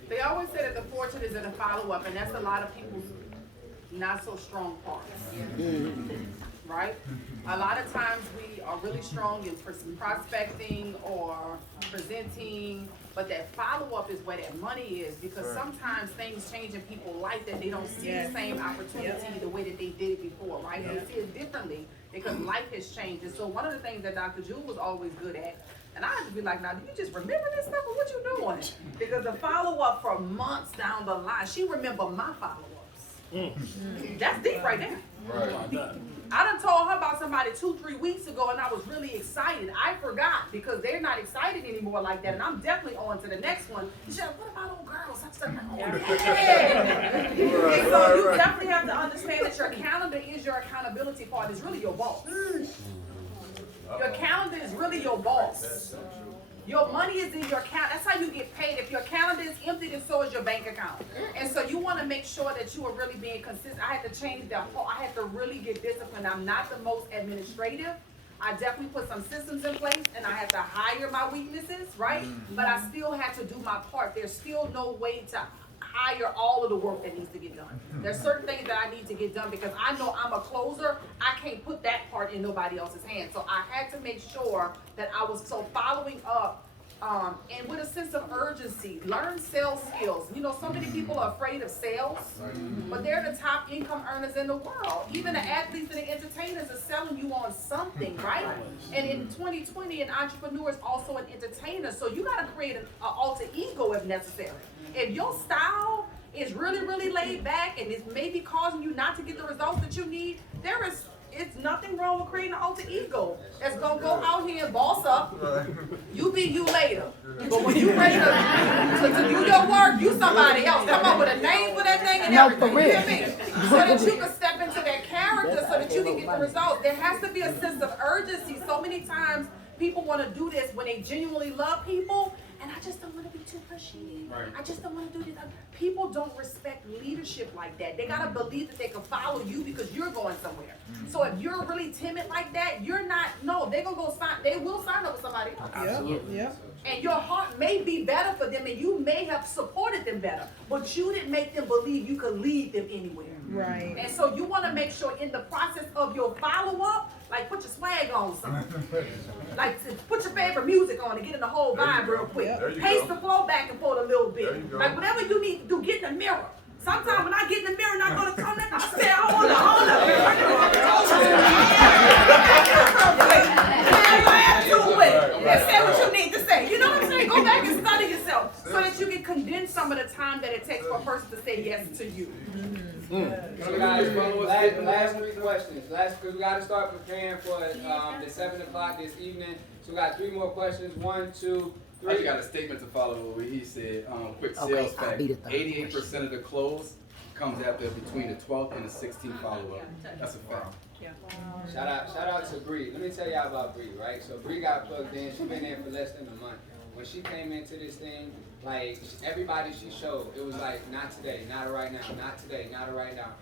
They always say that the fortune is in the follow-up, and that's a lot of people's not so strong parts. Right? A lot of times we are really strong in prospecting or presenting, but that follow-up is where that money is, because sometimes things change in people's life that they don't see the same opportunity the way that they did it before, right? They see it differently because life has changed. And so one of the things that Dr. Jewel was always good at, and I had to be like, now, do you just remember this stuff or what you doing? Because the follow-up for months down the line, she remember my follow-ups. That's deep right there. Right. I done told her about somebody 2-3 weeks ago and I was really excited. I forgot because they're not excited anymore like that, and I'm definitely on to the next one. She's like, what about old girls? I'm saying, oh, yeah. And so you definitely have to understand that your calendar is your accountability part. It's really your boss. Your calendar is really your boss. Your money is in your account. That's how you get paid. If your calendar is empty, then so is your bank account. And so you want to make sure that you are really being consistent. I had to change that whole, I had to really get disciplined. I'm not the most administrative. I definitely put some systems in place, and I had to hire my weaknesses, right? But I still had to do my part. There's still no way to hire all of the work that needs to get done. There's certain things that I need to get done because I know I'm a closer. I can't put that part in nobody else's hands. So I had to make sure that I was following up and with a sense of urgency. Learn sales skills. You know, so many people are afraid of sales, but they're the top income earners in the world. Even the athletes and the entertainers are selling you on something, right? And in 2020, an entrepreneur is also an entertainer. So you got to create an alter ego if necessary. If your style is really, really laid back and it's maybe causing you not to get the results that you need, it's nothing wrong with creating an alter ego that's gonna go out here and boss up. You be you later. But when you ready to do your work, you somebody else. Come up with a name for that thing and everything. You hear me? So that you can step into that character so that you can get the results. There has to be a sense of urgency. So many times people want to do this when they genuinely love people, and I just don't want to be too pushy. I just don't want to do this. People don't respect leadership like that. They gotta believe that they can follow you because you're going somewhere. So if you're really timid like that, you're not. No, they're gonna go sign. They will sign up with somebody else. Absolutely. Yeah. And your heart may be better for them, and you may have supported them better, but you didn't make them believe you could lead them anywhere. Right. And so you want to make sure in the process of your follow-up, like put your swag brag on something. Like, put your favorite music on and get in the whole vibe real quick. Pace the flow back and forth a little bit. Like, whatever you need to do, get in the mirror. Sometimes when I get in the mirror and I go to turn that, I say, hold on. And say what you need to say. You know what I'm saying? Go back and study yourself so that you can condense some of the time that it takes for a person to say yes to you. So guys, last 3 questions. Because we got to start preparing for the 7 o'clock this evening. So we got 3 more questions. 1, 2, 3. I just got a statement to follow where he said, quick sales fact, 88% of the close comes after between the 12th and the 16th follow-up. That's a fact. Shout out to Bree. Let me tell y'all about Bree, right? So Bree got plugged in. She been there for less than a month. When she came into this thing, like everybody she showed, it was like, not today, not right now, not today, not right now.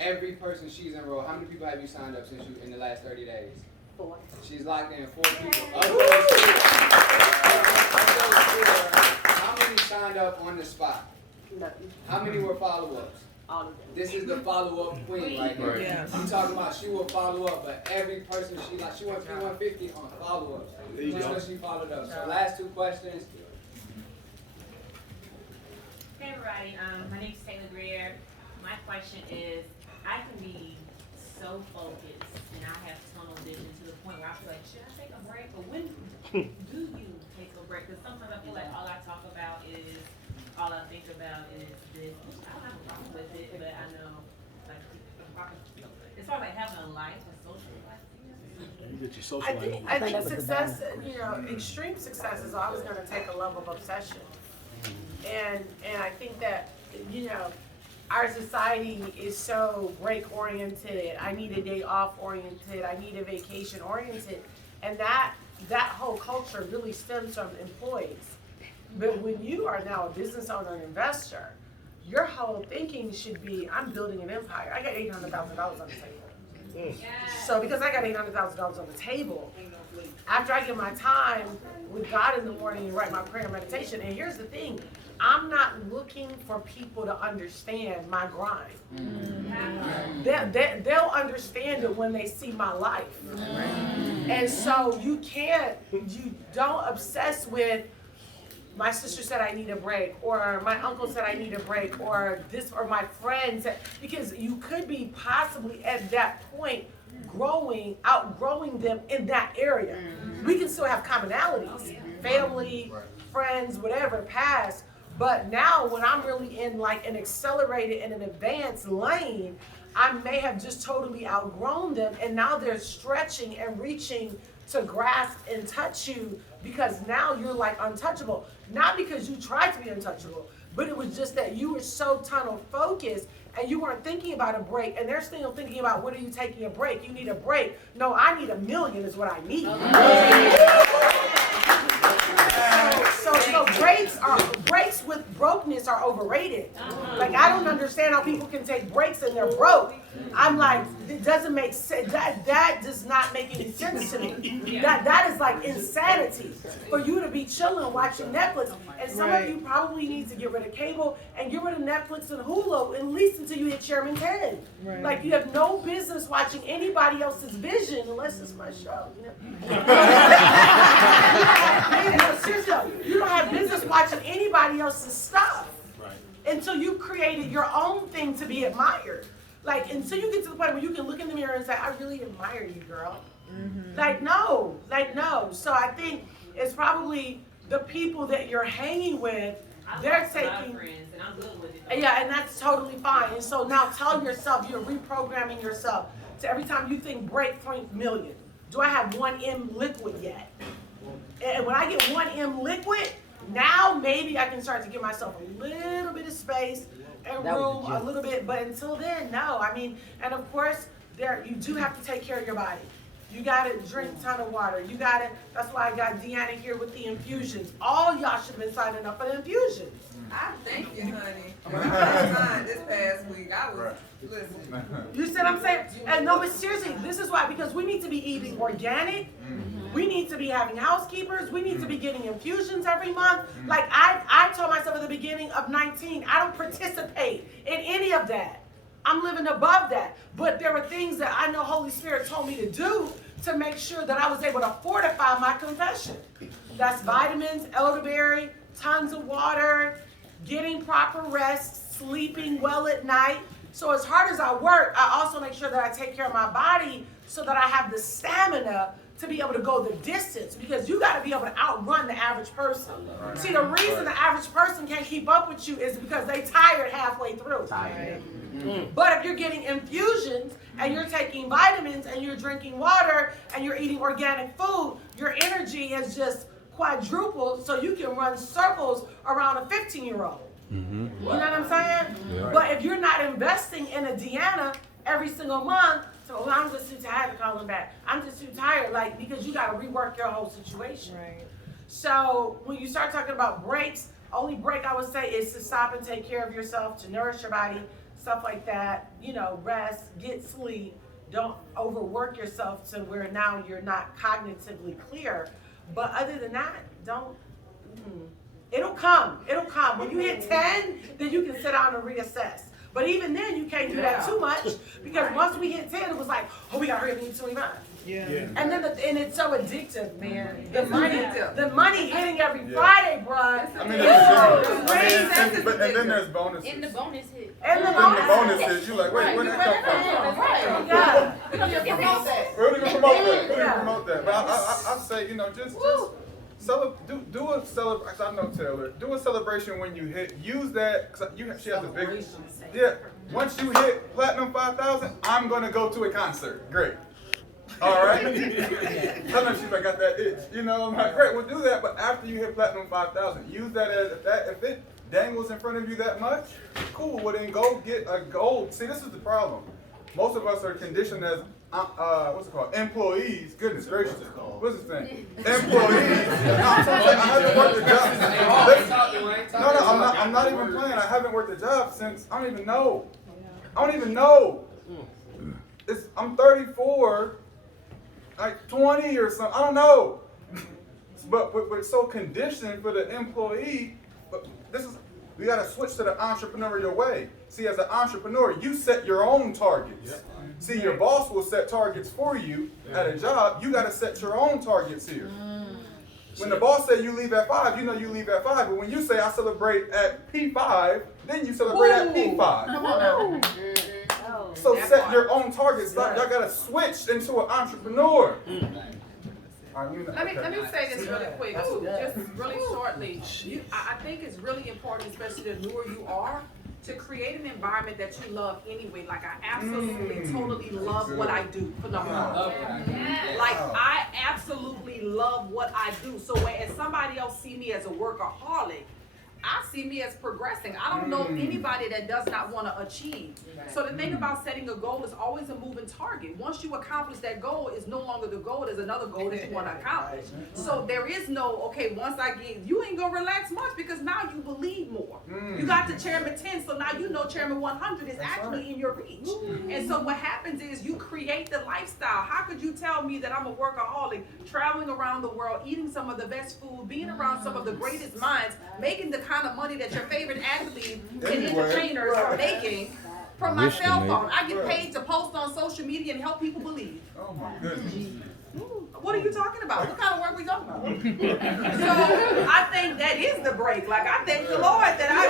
Every person she's enrolled, how many people have you signed up since you in the last 30 days? 4. She's locked in 4 people. Of those 4, how many signed up on the spot? Nothing. How many were follow-ups? All of them. This is the follow-up queen right here. Yeah. I'm talking about she will follow up, but every person she went 350 on follow-ups. Just because she followed up. So last 2 questions. Hey everybody, my name's Taylor Greer. My question is, I can be so focused and I have tunnel vision to the point where I feel like, should I take a break? Or when do you take a break? Because sometimes I feel like all I think about is this. I don't have a problem with it, but I know, like, as far as like having a life, a social life. You get your social I think success, extreme success is always going to take a level of obsession. And I think that, our society is so break oriented. I need a day off oriented. I need a vacation oriented. And that whole culture really stems from employees. But when you are now a business owner and investor, your whole thinking should be, I'm building an empire. I got $800,000 on the table. So because I got $800,000 on the table, after I get my time with God in the morning and write my prayer and meditation, and here's the thing, I'm not looking for people to understand my grind. They'll understand it when they see my life. And so you don't obsess with, my sister said I need a break, or my uncle said I need a break, or this, or my friends, because you could be possibly at that point outgrowing them in that area. We can still have commonalities, family, friends, whatever, past. But now when I'm really in like an accelerated and an advanced lane, I may have just totally outgrown them, and now they're stretching and reaching to grasp and touch you, because now you're like untouchable. Not because you tried to be untouchable, but it was just that you were so tunnel focused and you weren't thinking about a break, and they're still thinking about, when are you taking a break? You need a break. No, I need $1 million is what I need. So breaks with brokenness are overrated. Like, I don't understand how people can take breaks and they're broke. I'm like, it doesn't make sense. That does not make any sense to me. That is like insanity for you to be chilling watching Netflix. And some of you probably need to get rid of cable and get rid of Netflix and Hulu, at least until you hit Chairman 10. Like, you have no business watching anybody else's vision unless it's my show. You don't have business watching anybody else's stuff until you created your own thing to be admired. Like, until you get to the point where you can look in the mirror and say, I really admire you, girl. Like, no. So I think it's probably the people that you're hanging with, they're taking. Friends, and I'm good with it. Yeah, and that's totally fine. And so now tell yourself, you're reprogramming yourself to every time you think break 3 million. Do I have 1M liquid yet? And when I get 1M liquid, now maybe I can start to give myself a little bit of space and room a little bit. But until then, no. I mean, and of course, you do have to take care of your body. You gotta drink a ton of water. That's why I got Deanna here with the infusions. All y'all should have been signing up for the infusions. I thank you, honey. When I signed this past week, I was listening. You see what I'm saying? And no, but seriously, this is why, because we need to be eating organic. We need to be having housekeepers. We need to be getting infusions every month. Like I told myself at the beginning of 19, I don't participate in any of that. I'm living above that. But there were things that I know Holy Spirit told me to do to make sure that I was able to fortify my confession. That's vitamins, elderberry, tons of water, getting proper rest, sleeping well at night. So as hard as I work, I also make sure that I take care of my body so that I have the stamina to be able to go the distance, because you got to be able to outrun the average person. Right. See, the reason the average person can't keep up with you is because they tired halfway through. Tired. Mm-hmm. But if you're getting infusions and you're taking vitamins and you're drinking water and you're eating organic food, your energy has just quadrupled, so you can run circles around a 15-year-old. Mm-hmm. You know what I'm saying? Yeah. But if you're not investing in a Deanna every single month, so I'm just too tired to call him back. I'm just too tired, like, because you got to rework your whole situation. Right. So when you start talking about breaks, only break I would say is to stop and take care of yourself, to nourish your body, stuff like that. You know, rest, get sleep. Don't overwork yourself to where now you're not cognitively clear. But other than that, don't. It'll come. It'll come. When you hit 10, then you can sit down and reassess. But even then, you can't do that too much, because once we hit 10, it was like, oh, we got to hurry up and eat 29. Yeah. And then and it's so addictive, man. The money hitting every Friday, bruh. I mean, and then there's bonuses. In the bonus hit. And the bonus hit. You're like, wait, where did that come from? Right. Yeah. We're going to promote that. We're going to promote that. But I say, you know, just do a celebration. I know Taylor. Do a celebration when you hit. Use that. Cause she has a big. Yeah. Once you hit platinum 5,000, I'm gonna go to a concert. Great. All right. Sometimes she's like, got that itch. You know, I'm like, great. We'll do that. But after you hit platinum 5,000, use that as if it dangles in front of you that much. Cool. Well, then go get a gold. See, this is the problem. Most of us are conditioned as what's it called? Employees. Goodness gracious. What's his thing? Employees. I haven't worked a job. No, I'm not even playing. I haven't worked a job since, I don't even know. I'm 34, like 20 or something. I don't know. But it's so conditioned for the employee. But we got to switch to the entrepreneurial way. See, as an entrepreneur, you set your own targets. Yep. See, your boss will set targets for you at a job. You got to set your own targets here. When the boss says you leave at 5, you know you leave at 5. But when you say I celebrate at P5, then you celebrate at P5. Come on now. So set your own targets. Y'all got to switch into an entrepreneur. Let me say this really quick too, just really shortly. I think it's really important, especially the newer you are, to create an environment that you love anyway. Like I absolutely, totally love what I do. For number one, like I absolutely love what I do. So as somebody else see me as a workaholic, I see me as progressing. I don't know anybody that does not want to achieve. So the thing about setting a goal is always a moving target. Once you accomplish that goal, it's no longer the goal. There's another goal that you want to accomplish. So there is no, okay, once I get, you ain't going to relax much because now you believe more. You got to Chairman 10, so now you know Chairman 100 is actually in your reach. And so what happens is you create the lifestyle. How could you tell me that I'm a workaholic, traveling around the world, eating some of the best food, being around some of the greatest minds, making the kind of money that your favorite athletes and entertainers are making from my cell phone? I get paid to post on social media and help people believe. Oh my goodness. What are you talking about? What kind of work we talking about? So I think that is the break. Like I thank the Lord that I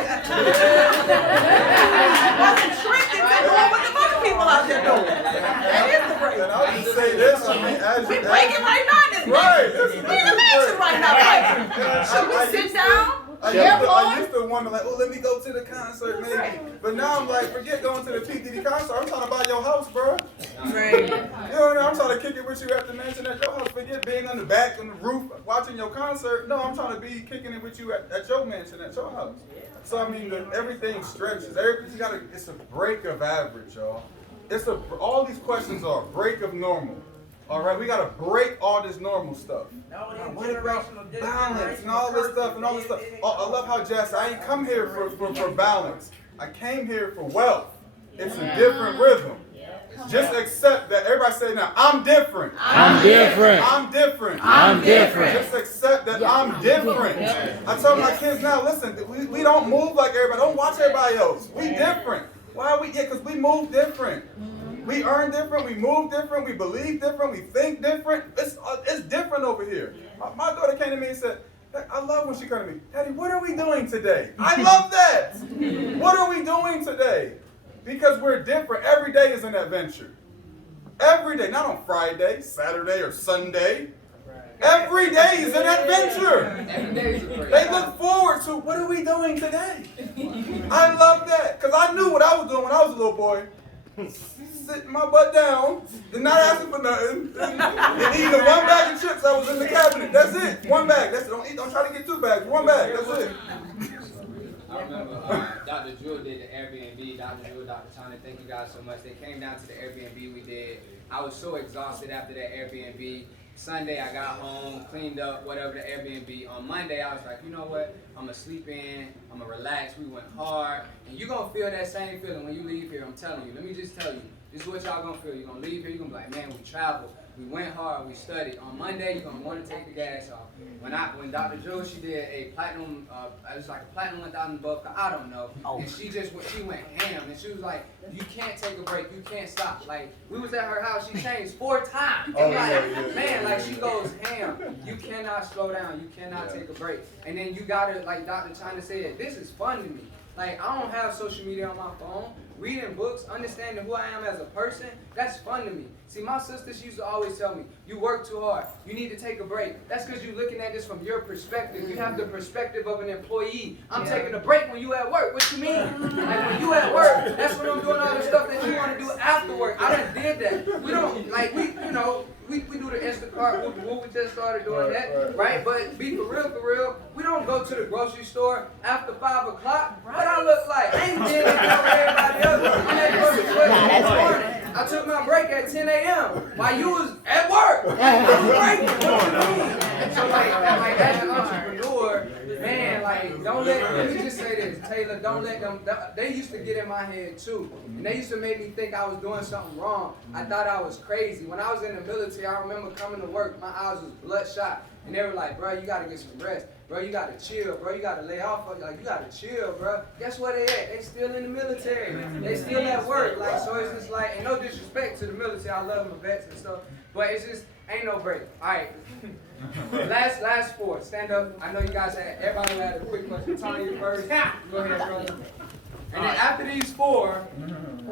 wasn't tricked into doing what the other people out there doing. That is the break. And I'll just say this, I mean, we breaking right now in this we in the mansion right now, right? Should we sit down? I used to wonder, like, oh, let me go to the concert, maybe. Right. But now I'm like, forget going to the PDD concert. I'm trying to buy your house, bro. Right. You know what I mean? I'm trying to kick it with you at the mansion at your house. Forget being on the back, on the roof, watching your concert. No, I'm trying to be kicking it with you at your mansion, at your house. So, I mean, everything stretches. It's a break of average, y'all. All these questions are a break of normal. All right, we gotta break all this normal stuff. What about balance and all this stuff and all this stuff? I love how Jess, I ain't come here for balance. I came here for wealth. It's a different rhythm. Just accept that. Everybody say now, I'm different. I'm different. I'm different. I'm different. Just accept that I'm different. I tell my kids now, listen, we don't move like everybody. Don't watch everybody else. We different. Why are we? Yeah, because we move different. We earn different, we move different, we believe different, we think different. It's different over here. My daughter came to me and said, I love when she comes to me, Daddy, what are we doing today? I love that. What are we doing today? Because we're different. Every day is an adventure. Every day, not on Friday, Saturday, or Sunday. Every day is an adventure. They look forward to, what are we doing today? I love that. Because I knew what I was doing when I was a little boy. Sitting my butt down and not asking for nothing. And eating the one bag of chips that was in the cabinet. That's it. One bag. That's it. Don't try to get 2 bags. One bag. That's it. I remember Dr. Jewel did the Airbnb. Dr. Jewel, Dr. Chana, thank you guys so much. They came down to the Airbnb we did. I was so exhausted after that Airbnb. Sunday I got home, cleaned up, whatever the Airbnb. On Monday I was like, you know what? I'm gonna sleep in, I'm gonna relax. We went hard. And you're gonna feel that same feeling when you leave here, I'm telling you. Let me just tell you, this is what y'all gonna feel. You're gonna leave here, you're gonna be like, man, we traveled. We went hard, we studied. On Monday, you're gonna want to take the gas off. When Dr. Joe, she did a platinum, it was like a platinum 1000 buck, I don't know. And she went ham, and she was like, you can't take a break, you can't stop. Like, we was at her house, she changed 4 times. Man, like she goes ham. You cannot slow down, you cannot take a break. And then you gotta, like Dr. China said, this is fun to me. Like, I don't have social media on my phone. Reading books, understanding who I am as a person, that's fun to me. See, my sister, she used to always tell me, you work too hard. You need to take a break. That's because you're looking at this from your perspective. You have the perspective of an employee. I'm taking a break when you at work. What you mean? Like, when you at work, that's when I'm doing all the stuff that you want to do after work. I done did that. We don't, like, we do the Instacart, we just started doing that, right? But be for real, we don't go to the grocery store after 5 o'clock. What I look like? I ain't dead like everybody else. I'm at the grocery store in the morning. I took my break at 10 a.m. while you was at work. I'm breaking. So like as an entrepreneur, man, like let me just say this, Taylor, don't let them, they used to get in my head too. And they used to make me think I was doing something wrong. I thought I was crazy. When I was in the military, I remember coming to work, my eyes was bloodshot. And they were like, bro, you gotta get some rest. Bro, you gotta chill, bro. You gotta lay off. Like, you gotta chill, bro. Guess where they at? They still in the military. They still at work. Like, so it's just like, and no disrespect to the military. I love my vets and stuff. But it's just, ain't no break. All right. Last 4. Stand up. I know you guys everybody had a quick question. Tony, you first. Go ahead, brother. And then after these 4,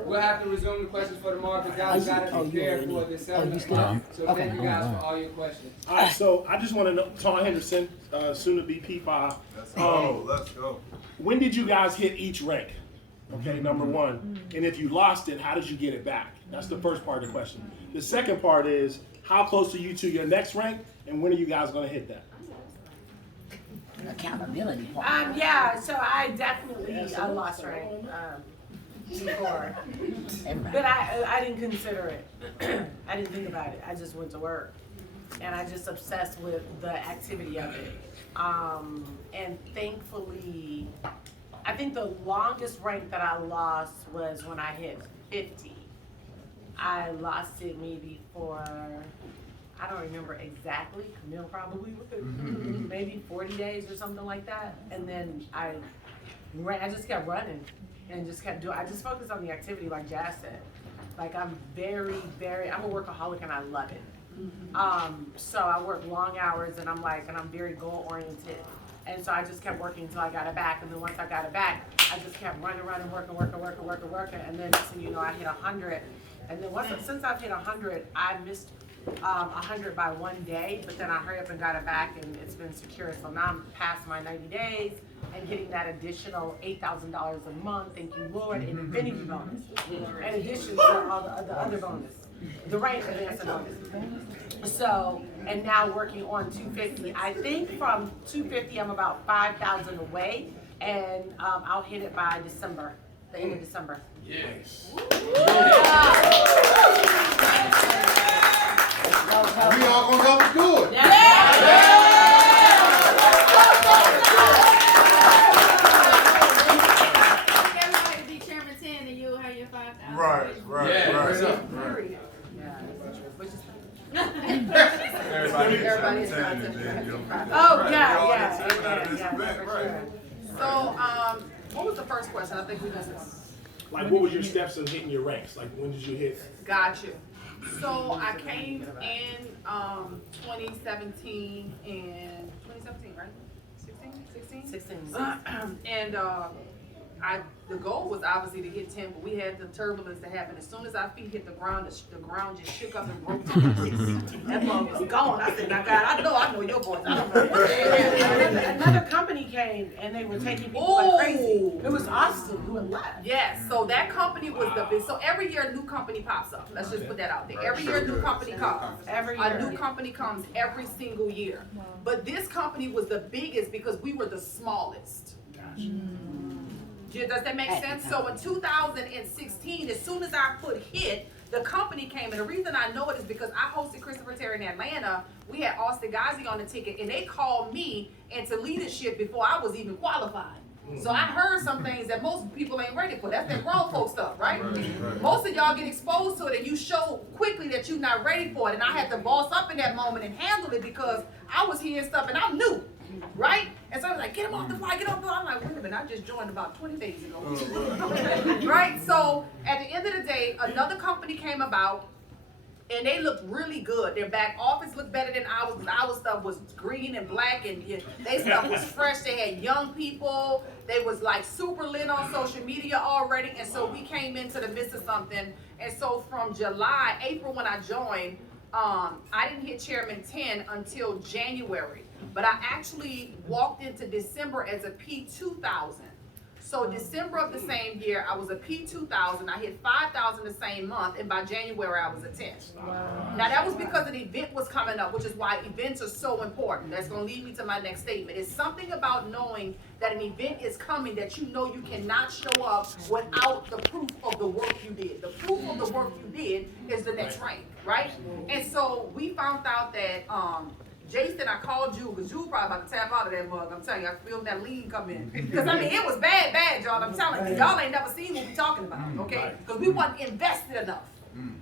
we'll have to resume the questions for tomorrow because guys got to be prepared for the 7 o'clock. So thank you guys for all your questions. All right, so I just want to know, Tom Henderson, soon to be P5. Let's go. When did you guys hit each rank? Okay, number 1. And if you lost it, how did you get it back? That's the first part of the question. The second part is, how close are you to your next rank, and when are you guys going to hit that? Accountability. Yeah, so I definitely lost rank before, but I didn't consider it. I didn't think about it. I just went to work, and I just obsessed with the activity of it. And thankfully, I think the longest rank that I lost was when I hit 50. I lost it maybe for, I don't remember exactly, Camille probably would, maybe 40 days or something like that. And then I just kept running and just kept doing, I just focused on the activity like Jazz said. Like I'm I'm a workaholic and I love it. So I work long hours and I'm very goal oriented. And so I just kept working until I got it back. And then once I got it back, I just kept running, working. And then next thing you know, I hit 100. And then since I've hit 100, I missed 100 by 1 day, but then I hurried up and got it back and it's been secure. So now I'm past my 90 days and getting that additional $8,000 a month, thank you Lord, in infinity bonus. In addition to all the other bonus, the rank advance bonus. So, and now working on 250. I think from 250, I'm about 5,000 away, and I'll hit it by December, the end of December. Yes. We all gonna help us do it. Everybody be chairman 10 and you'll have your 5,000. Right. Everybody's Oh, yeah. Right. So, what was the first question? I think we missed it. Like, what was your steps in hitting your ranks? Like, when did you hit? Got you. So I came in 2017 and 2017, right? 16? And the goal was obviously to hit 10, but we had the turbulence that happened. As soon as our feet hit the ground just shook up and broke. That mug was gone. I said, now God, I know your voice. I don't know what Another company came and they were taking people like crazy. It was Austin who had left. Yes, so that company was the big. So every year a new company pops up. Let's just put that out there. Every year a new company comes. Every year. A new company comes every single year. But this company was the biggest because we were the smallest. Does that make sense? So in 2016, as soon as our foot hit, the company came. And the reason I know it is because I hosted Christopher Terry in Atlanta. We had Austin Ghazi on the ticket, and they called me into leadership before I was even qualified. So I heard some things that most people ain't ready for. That's that grown folk stuff, right? Most of y'all get exposed to it, and you show quickly that you're not ready for it. And I had to boss up in that moment and handle it because I was hearing stuff, and I'm new. Right? And so I was like, get him off the fly, get off the fly. I'm like, wait a minute, I just joined about 20 days ago. Right? So at the end of the day, another company came about and they looked really good. Their back office looked better than ours because our stuff was green and black and their stuff was fresh. They had young people. They was like super lit on social media already. And so we came into the midst of something. And so from April when I joined, I didn't hit Chairman 10 until January. But I actually walked into December as a P2000. So December of the same year, I was a P2000. I hit 5,000 the same month, and by January, I was a 10. Wow. Now that was because an event was coming up, which is why events are so important. That's going to lead me to my next statement. It's something about knowing that an event is coming that you know you cannot show up without the proof of the work you did. The proof of the work you did is the next rank, right? And so we found out that Jason, I called you because you were probably about to tap out of that mug. I'm telling you, I feel that lean come in. Because I mean, it was bad, y'all. I'm telling you, y'all ain't never seen what we talking about, okay? Because we wasn't invested enough.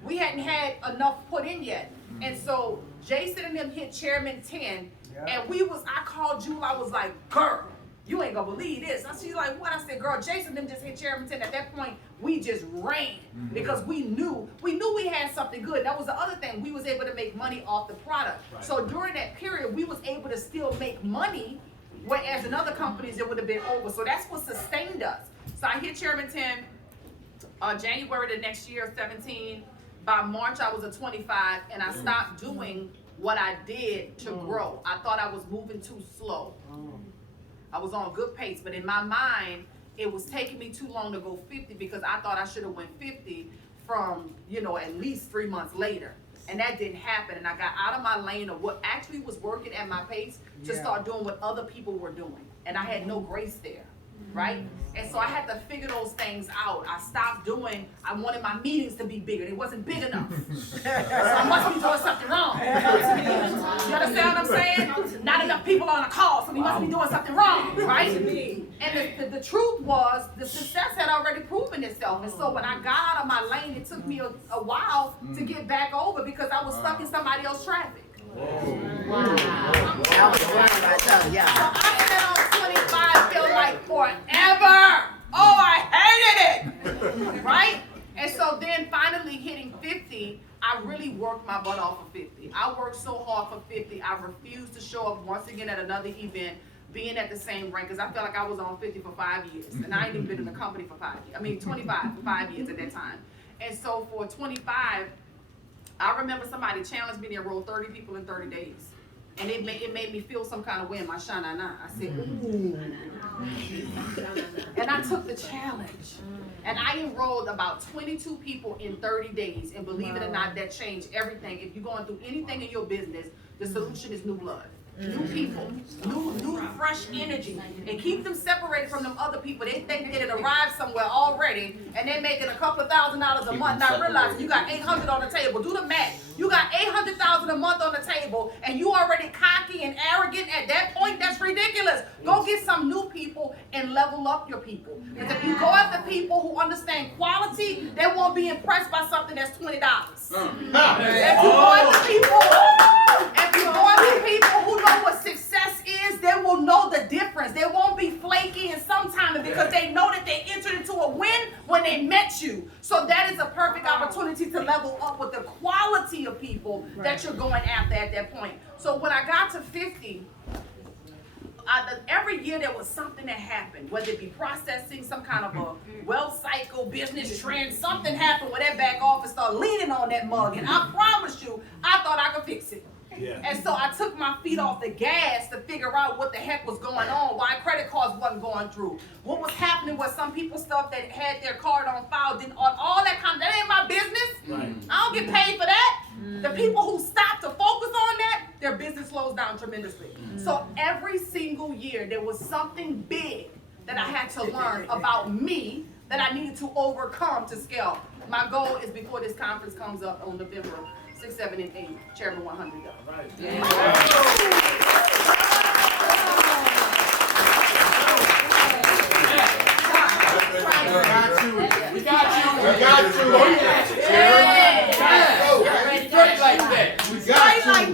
We hadn't had enough put in yet. And so Jason and them hit Chairman 10, and I called you, I was like, girl, you ain't gonna believe this. She's like, what? I said, girl, Jason them just hit Chairman 10. At that point, we just ran because we knew we had something good. That was the other thing. We was able to make money off the product. Right. So during that period, we was able to still make money, whereas in other companies, it would have been over. So that's what sustained us. So I hit Chairman 10 January the next year, 17. By March, I was a 25, and I stopped doing what I did to grow. I thought I was moving too slow. I was on a good pace, but in my mind, it was taking me too long to go 50 because I thought I should have went 50 from, at least 3 months later. And that didn't happen. And I got out of my lane of what actually was working at my pace to start doing what other people were doing. And I had no grace there, right? And so I had to figure those things out. I wanted my meetings to be bigger. It wasn't big enough. So I must be doing something wrong. You understand what I'm saying? Not enough people on a call, so we must be doing something wrong, right? And the truth was, the success had already proven itself. And so when I got out of my lane, it took me a while to get back over because I was stuck in somebody else's traffic. Wow. I said on 25 feel like forever. Oh, I hated it. Right? And so then finally hitting 50, I really worked my butt off of 50. I worked so hard for 50. I refused to show up once again at another event being at the same rank because I felt like I was on 50 for 5 years. And I ain't even been in the company for 5 years. I mean, 25 for 5 years at that time. And so for 25, I remember somebody challenged me to enroll 30 people in 30 days. And it made me feel some kind of way in my shana. I said, ooh. And I took the challenge. And I enrolled about 22 people in 30 days. And believe it or not, that changed everything. If you're going through anything in your business, the solution is new blood. New people, new fresh energy, and keep them separated from them other people. They think they had arrived somewhere already, and they're making a couple of $1,000s a month, not realizing you got $800 on the table. Do the math. You got $800,000 a month on the table, and you already cocky and arrogant at that point. That's ridiculous. Go get some new people and level up your people. Because if you go after people who understand quality, they won't be impressed by something that's $20. If you go after people who know what success is, they will know the difference. They won't be flaky and sometime because they know that they entered into a win when they met up with the quality of people that you're going after at that point. So when I got to 50, every year there was something that happened, whether it be processing, some kind of a wealth cycle, business trend, something happened where that back office started leaning on that mug. And I promise you, I thought I could fix it. Yeah. And so I took my feet off the gas to figure out what the heck was going on, why credit cards wasn't going through, what was happening with some people's stuff that had their card on file, didn't, all that kind of, that ain't my business. Right. I don't get paid for that. The people who stop to focus on that, their business slows down tremendously. So every single year there was something big that I had to learn about me that I needed to overcome to scale. My goal is before this conference comes up on November 6, 7, and 8, Chairman 100. All right. Yeah. We got you. Straight like that. Straight like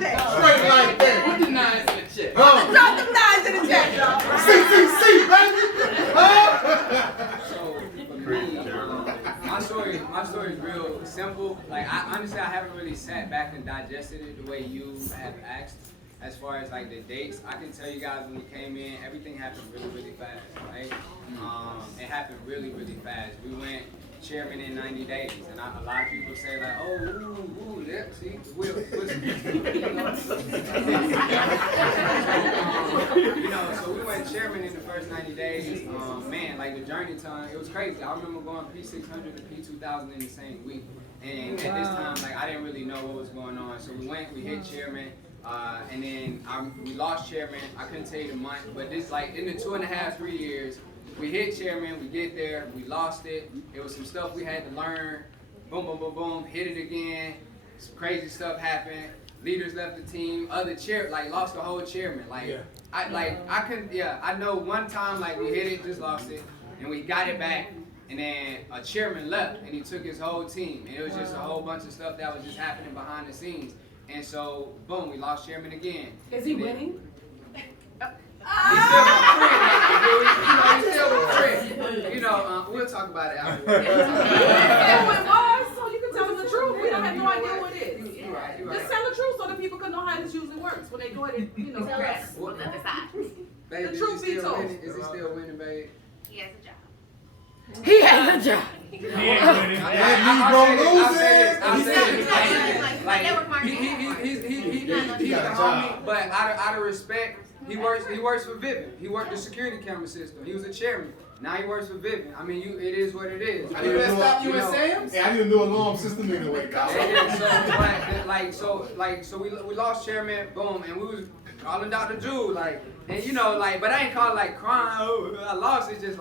that. Put the nines in the check. Drop them nines in the check, y'all. CCC, baby. My story is real simple. Like, honestly, I haven't really sat back and digested it the way you have asked. As far as like the dates, I can tell you guys when we came in, everything happened really, really fast, right? It happened really, really fast. We went chairman in 90 days, and a lot of people say like, oh, ooh, yeah, see, so we went chairman in the first 90 days. Man, like the journey time, it was crazy. I remember going P600 to P2000 in the same week, and at this time, like I didn't really know what was going on. So we hit chairman. And then we lost chairman. I couldn't tell you the month, but this like in the 2.5, 3 years, we hit chairman, we get there, we lost it. It was some stuff we had to learn. Boom, boom, boom, boom, hit it again. Some crazy stuff happened. Leaders left the team. Other chair lost the whole chairman. I know one time like we hit it, just lost it, and we got it back. And then a chairman left, and he took his whole team, and it was just a whole bunch of stuff that was just happening behind the scenes. And so, boom, we lost chairman again. Is he winning? He's still my friend. He's still my friend. We'll talk about it afterwards. So you can tell them the truth. We don't have no idea what it is. You're right. Just tell the truth so that people can know how this usually works when they go ahead and, tell us what to decide. Babe, the truth be told. Is he still winning, babe? He has a job. He has a job. He's the homie, but out of respect, he works for Vivint. He worked the security camera system. He was a chairman. Now he works for Vivint. I mean, it is what it is. I didn't stop you at Sam's. I didn't do alarm system anyway, guys. So we lost chairman, boom, and we was calling Dr. Jewel, but I ain't call it crying. Oh, I lost it. Just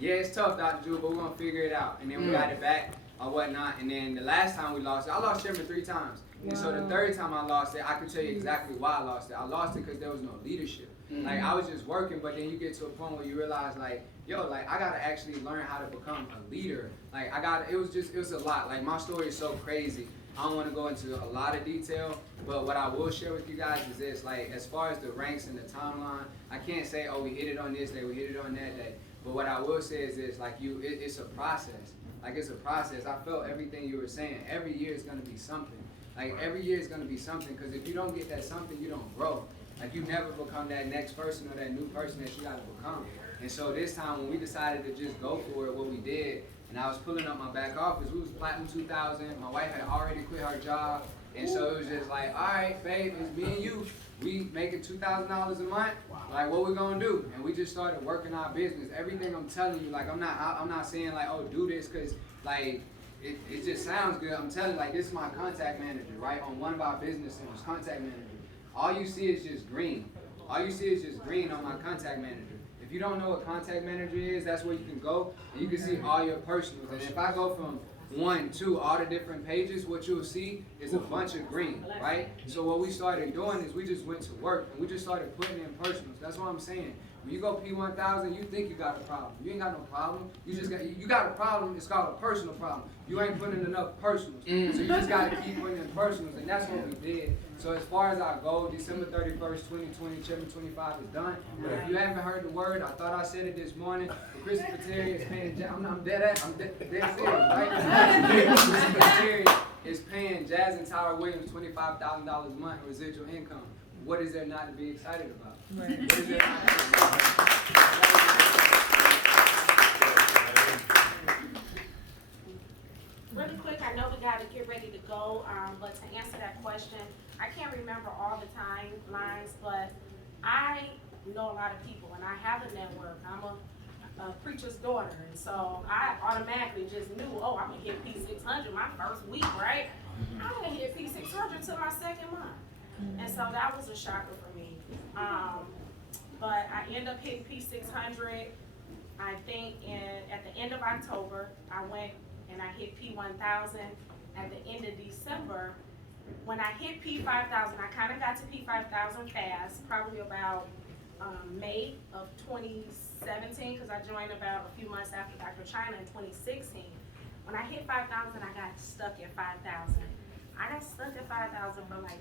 yeah, it's tough, Dr. Jewel, but we're gonna figure it out. And then we got it back or whatnot. And then the last time we lost it, I lost chairman 3 times. And so the third time I lost it, I can tell you exactly why I lost it. I lost it because there was no leadership. I was just working, but then you get to a point where you realize I gotta actually learn how to become a leader. It was a lot. My story is so crazy. I don't want to go into a lot of detail, but what I will share with you guys is this, as far as the ranks and the timeline, I can't say, oh, we hit it on this day, we hit it on that day. But what I will say is this, it's a process. It's a process. I felt everything you were saying. Every year is gonna be something. Every year is gonna be something, because if you don't get that something, you don't grow. You never become that next person or that new person that you gotta become. And so this time when we decided to just go for it, what we did, and I was pulling up my back office, we was Platinum 2000, my wife had already quit her job, and so it was just all right, babe, it's me and you. We making $2,000 a month. What we gonna do? And we just started working our business. Everything I'm telling you, I'm not saying oh, do this, because it just sounds good. I'm telling you, this is my contact manager, right? On one of our business centers, contact manager. All you see is just green. All you see is just green on my contact manager. If you don't know what contact manager is, that's where you can go and you can see all your personals. And if I go from 1, 2, all the different pages, what you'll see is a bunch of green, right? So what we started doing is we just went to work and we just started putting in personals. That's what I'm saying. When you go P1000, you think you got a problem. You ain't got no problem. You got a problem. It's called a personal problem. You ain't putting in enough personals. So you just got to keep putting in personals, and that's what we did. So as far as our goal, December 31st, 2020, Chapter 25 is done. But if you haven't heard the word, I thought I said it this morning. Christopher Terry is paying. I'm dead serious, right? Christopher Terry is paying Jazz and Tyler Williams $25,000 a month in residual income. What is there not to be excited about? Right. What is there not to be excited Really quick, I know we gotta get ready to go, but to answer that question, I can't remember all the timelines, but I know a lot of people and I have a network. I'm a preacher's daughter, and so I automatically just knew, oh, I'm gonna hit P600 my first week, right? I'm gonna hit P600 till my second month. And so that was a shocker for me. But I ended up hitting P600, I think at the end of October. I went and I hit P1000 at the end of December. When I hit P5000, I kind of got to P5000 fast, probably about May of 2017, because I joined about a few months after Dr. China in 2016. When I hit 5,000, I got stuck at 5,000. I got stuck at 5,000 for like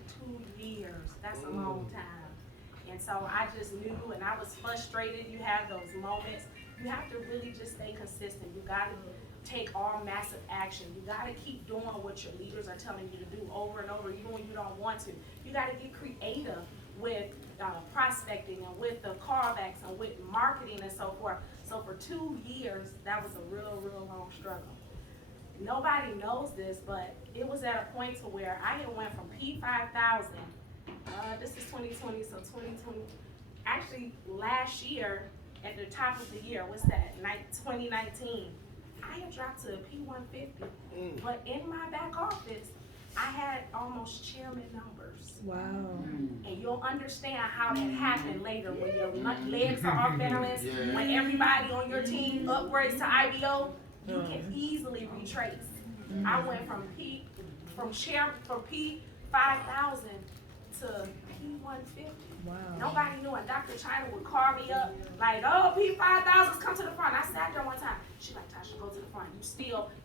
2 years. That's a long time. And so I just knew, and I was frustrated. You have those moments. You have to really just stay consistent. You gotta take all massive action. You gotta keep doing what your leaders are telling you to do over and over, even when you don't want to. You gotta get creative with prospecting and with the callbacks and with marketing and so forth. So for 2 years, that was a real long struggle. Nobody knows this, but it was at a point to where I had went from P5000, this is 2020, so 2020, actually last year, at the top of the year, what's that, 2019, I had dropped to a P150, but in my back office, I had almost chairman numbers. Wow. And you'll understand how that happened later when your legs are off balance, when everybody on your team upgrades to IBO, you can easily retrace. I went from P5000 to P150. Wow. Nobody knew, and Dr. China would call me up like, oh, P5000's come to the front. I sat there one time. She's like, Tasha, go to the front.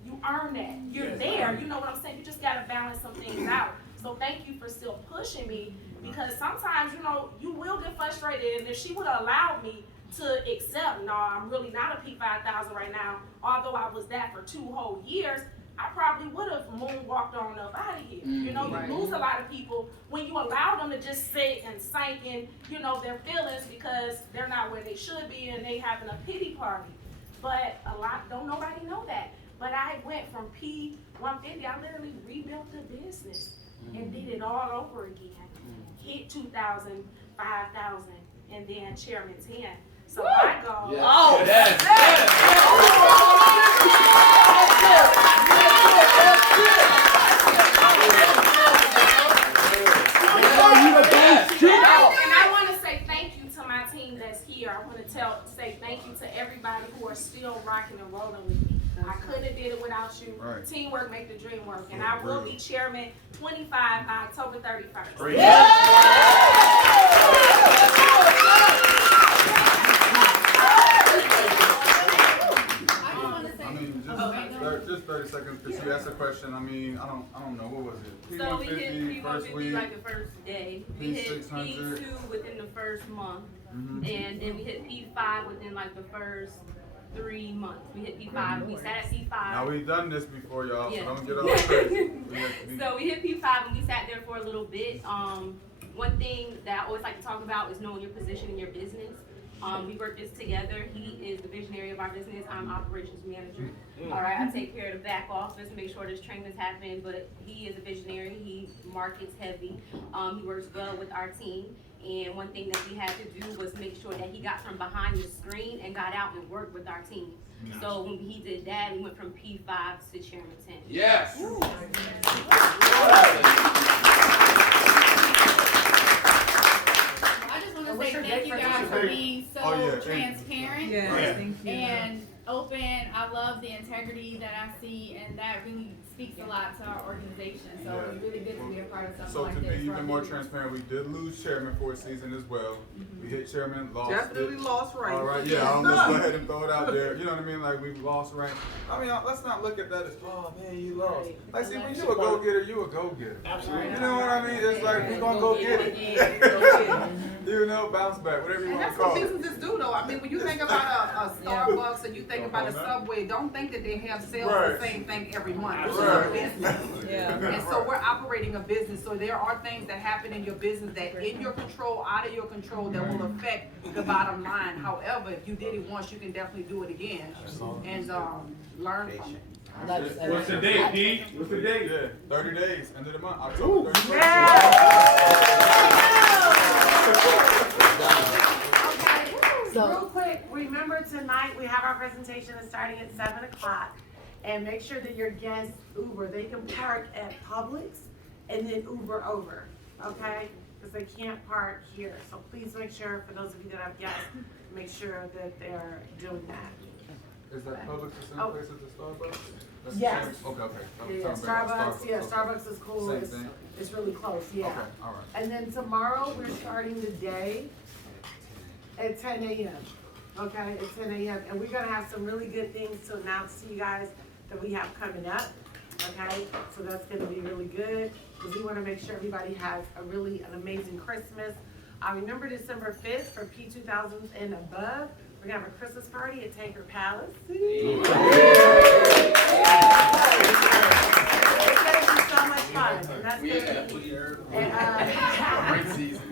You earn that. You're there. You know what I'm saying? You just got to balance some things out. So thank you for still pushing me, because sometimes, you will get frustrated, and if she would have allowed me to accept, no, I'm really not a P5000 right now, although I was that for 2 whole years, I probably would have moonwalked on up out of here. You lose a lot of people when you allow them to just sit and sink in, their feelings because they're not where they should be and they having a pity party. But don't nobody know that. But I went from P150, I literally rebuilt the business and did it all over again. Hit 2,000, 5,000, and then chairman 10. So my goal. Yes. Oh, yes. And I want to say thank you to my team that's here. I want to say thank you to everybody who are still rocking and rolling with me. I couldn't have did it without you. Right. Teamwork make the dream work. And I will be chairman 25 October 31st. Just 30 seconds, because you asked a question. I don't know, what was it? So we hit P150 like the first day. We hit P2 within the first month, and then we hit P5 within like the first 3 months. We hit P5. We sat at P5. Now we've done this before, y'all, so don't get all crazy. So we hit P5 and we sat there for a little bit. One thing that I always like to talk about is knowing your position in your business. We work this together. He is the visionary of our business. I'm operations manager. All right, I take care of the back office and make sure this training is happening, but he is a visionary. He markets heavy. He works well with our team. And one thing that we had to do was make sure that he got from behind the screen and got out and worked with our team. Nice. So when he did that, we went from P5 to Chairman 10. Yes. I just want to say thank you guys for being so transparent and open. I love the integrity that I see, and that really speaks a lot to our organization. So it's really good to be a part of something like this. So to be even more transparent, we did lose chairman for a season as well. We hit chairman, lost Definitely lost rank. All right, yeah, I'm just go ahead and throw it out there. You know what I mean? Like, we've lost rank. I mean, let's not look at that as, oh man, you lost. Like, see, when you a go-getter, you a go-getter. Absolutely. You know what I mean? It's like, we're gonna go get it. Bounce back, whatever you want to call it. And that's what businesses do, though. though. I mean, when you think about a Starbucks and you think about a Subway, don't think that they have sales the same thing every month. This is a business. And so we're operating a business. So there are things that happen in your business that in your control, out of your control, that will affect the bottom line. However, if you did it once, you can definitely do it again and learn from it. What's the date, Pete? What's the date? Yeah, 30 days, end of the month, October 31st. So, real quick, remember tonight we have our presentation that's starting at 7 o'clock. And make sure that your guests Uber. They can park at Publix and then Uber over, okay? Because they can't park here. So please make sure, for those of you that have guests, make sure that they're doing that. Is that Publix the same place as the Starbucks? That's Yes. The same? Okay. Yeah, Starbucks is cool. Same thing. It's really close, yeah. Okay, all right. And then tomorrow, we're starting the day at 10 a.m. Okay, at 10 a.m. And we're gonna have some really good things to announce to you guys that we have coming up. Okay, so that's gonna be really good because we wanna make sure everybody has an amazing Christmas. Remember December 5th for P2000s and above. We're gonna have a Christmas party at Tanker Palace. It's gonna be so much fun, and that's gonna be,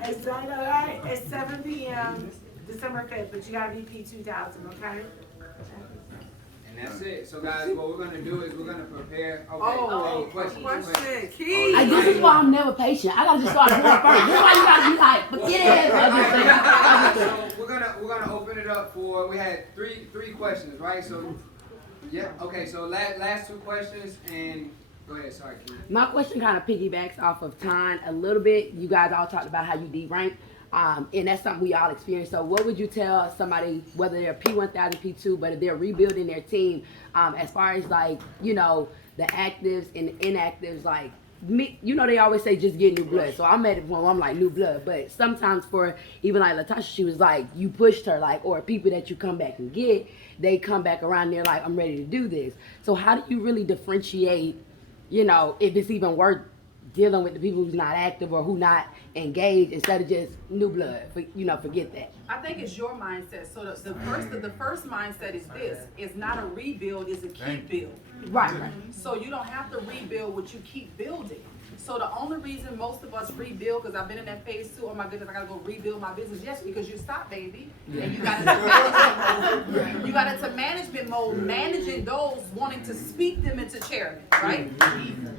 it's all right, it's 7 p.m. December 5th, but you gotta be P2000, okay? And that's it. So guys, what we're gonna do is we're gonna prepare. Question. This is why I'm never patient. I gotta just start doing first. This is why you gotta be like, forget it. So we're gonna open it up for. We had three questions, right? So yeah, okay. So last two questions and go ahead. Sorry, Keith. My question kind of piggybacks off of Ton a little bit. You guys all talked about how you de-rank. And that's something we all experience. So what would you tell somebody, whether they're P1000, P2, but if they're rebuilding their team, as far as like, you know, the actives and the inactives, like, me, you know, they always say just get new blood. So I'm at it when I'm like new blood. But sometimes for even like Latasha, she was like, you pushed her, like, or people that you come back and get, they come back around there like, I'm ready to do this. So how do you really differentiate, you know, if it's even worth dealing with the people who's not active or who not engaged instead of just new blood? You know, forget that. I think it's your mindset. So the first mindset is this: it's not a rebuild, it's a keep build. Right. So you don't have to rebuild what you keep building. So the only reason most of us rebuild, because I've been in that phase too, oh my goodness, I gotta go rebuild my business. Yes, because you stop, baby. And you got into management mode. You got into management mode, managing those wanting to speak them into chairman, right?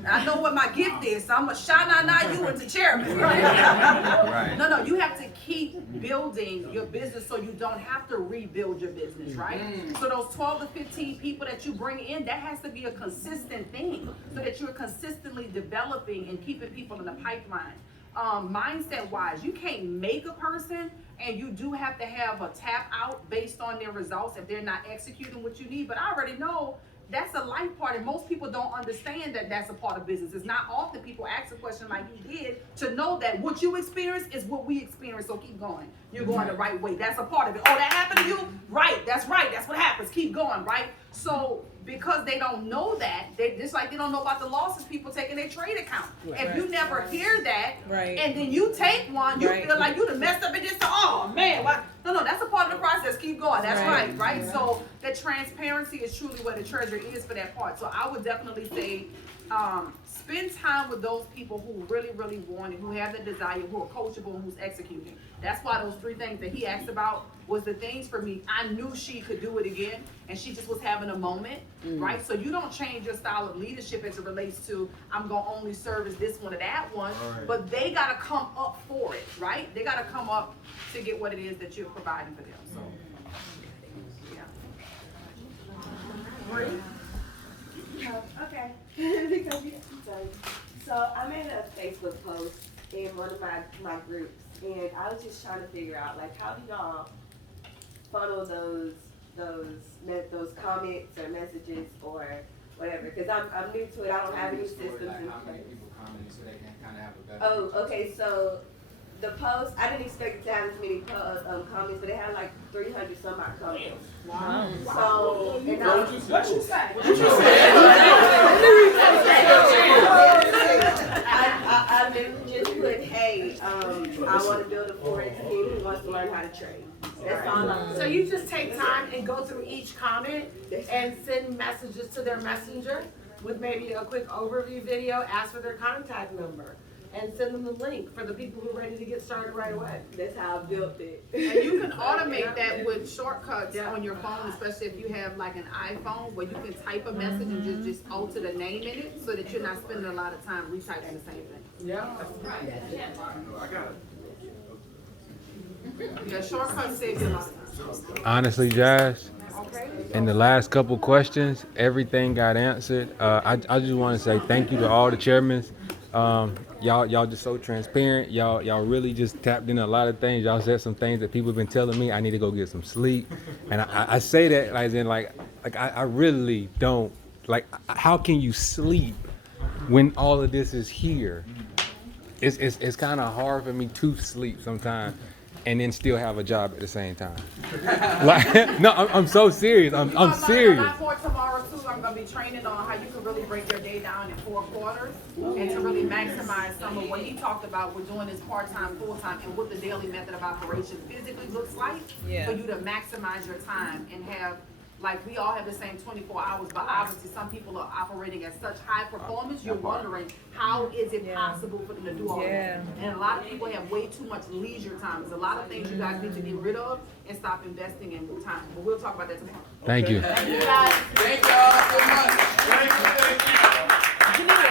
I know what my gift is, so I'm gonna shine you into chairman, right? No, you have to keep building your business so you don't have to rebuild your business, right? So those 12 to 15 people that you bring in, that has to be a consistent thing so that you're consistently developing and keeping people in the pipeline. Mindset wise, you can't make a person, and you do have to have a tap out based on their results if they're not executing what you need. But I already know that's a life part, and most people don't understand that that's a part of business. It's not often people ask a question like you did to know that what you experience is what we experience, so keep going. You're going the right way. That's a part of it. Oh, that happened to you? Right, that's what happens. Keep going, right? So because they don't know that, they just like they don't know about the losses people take in their trade account. If you never hear that, and then you take one, you feel like you done messed up and just oh man, what? No, that's a part of the process. Keep going. That's right? So the transparency is truly where the treasure is for that part. So I would definitely say spend time with those people who really, really want it, who have the desire, who are coachable, and who's executing. That's why those 3 things that he asked about was the things for me. I knew she could do it again, and she just was having a moment, right? So you don't change your style of leadership as it relates to, I'm going to only service this one or that one, but they got to come up for it, right? They got to come up to get what it is that you're providing for them. So, okay. So I made a Facebook post in one of my groups, and I was just trying to figure out, like, how do y'all funnel those comments or messages or whatever? Because I'm new to it. I don't have any systems in place. People comment so they can kind of have a better. Oh, okay. So the post, I didn't expect it to have as many comments, but it had like 300 some odd comments. Wow. So, and what you say? I just put put, hey, I want to build a forex team who wants to learn how to trade. That's all I put. So you just take time and go through each comment and send messages to their messenger with maybe a quick overview video, ask for their contact number, and send them the link for the people who are ready to get started right away. That's how I built it. And you can automate that with shortcuts on your phone, especially if you have like an iPhone where you can type a message and just alter the name in it so that you're not spending a lot of time retyping the same thing. Yeah. Yeah, shortcuts save you a lot of time. Honestly, Jazz, in the last couple questions, everything got answered. I just want to say thank you to all the chairmen. Y'all just so transparent. Y'all really just tapped in a lot of things. Y'all said some things that people have been telling me I need to go get some sleep. And I say that as in like I really don't like. How can you sleep when all of this is here? It's kind of hard for me to sleep sometimes and then still have a job at the same time. Like, no, I'm so serious. I'm serious. A lot more tomorrow too. I'm gonna be training on how you can really break your day down in 4 quarters and to really maximize some of what he talked about. We're doing this part-time, full-time, and what the daily method of operation physically looks like for you to maximize your time and have. Like, we all have the same 24 hours, but obviously some people are operating at such high performance, you're wondering, how is it possible for them to do all that? And a lot of people have way too much leisure time. There's a lot of things you guys need to get rid of and stop investing in time. But we'll talk about that tomorrow. Thank you. Thank you guys. Thank y'all so much. Thank you.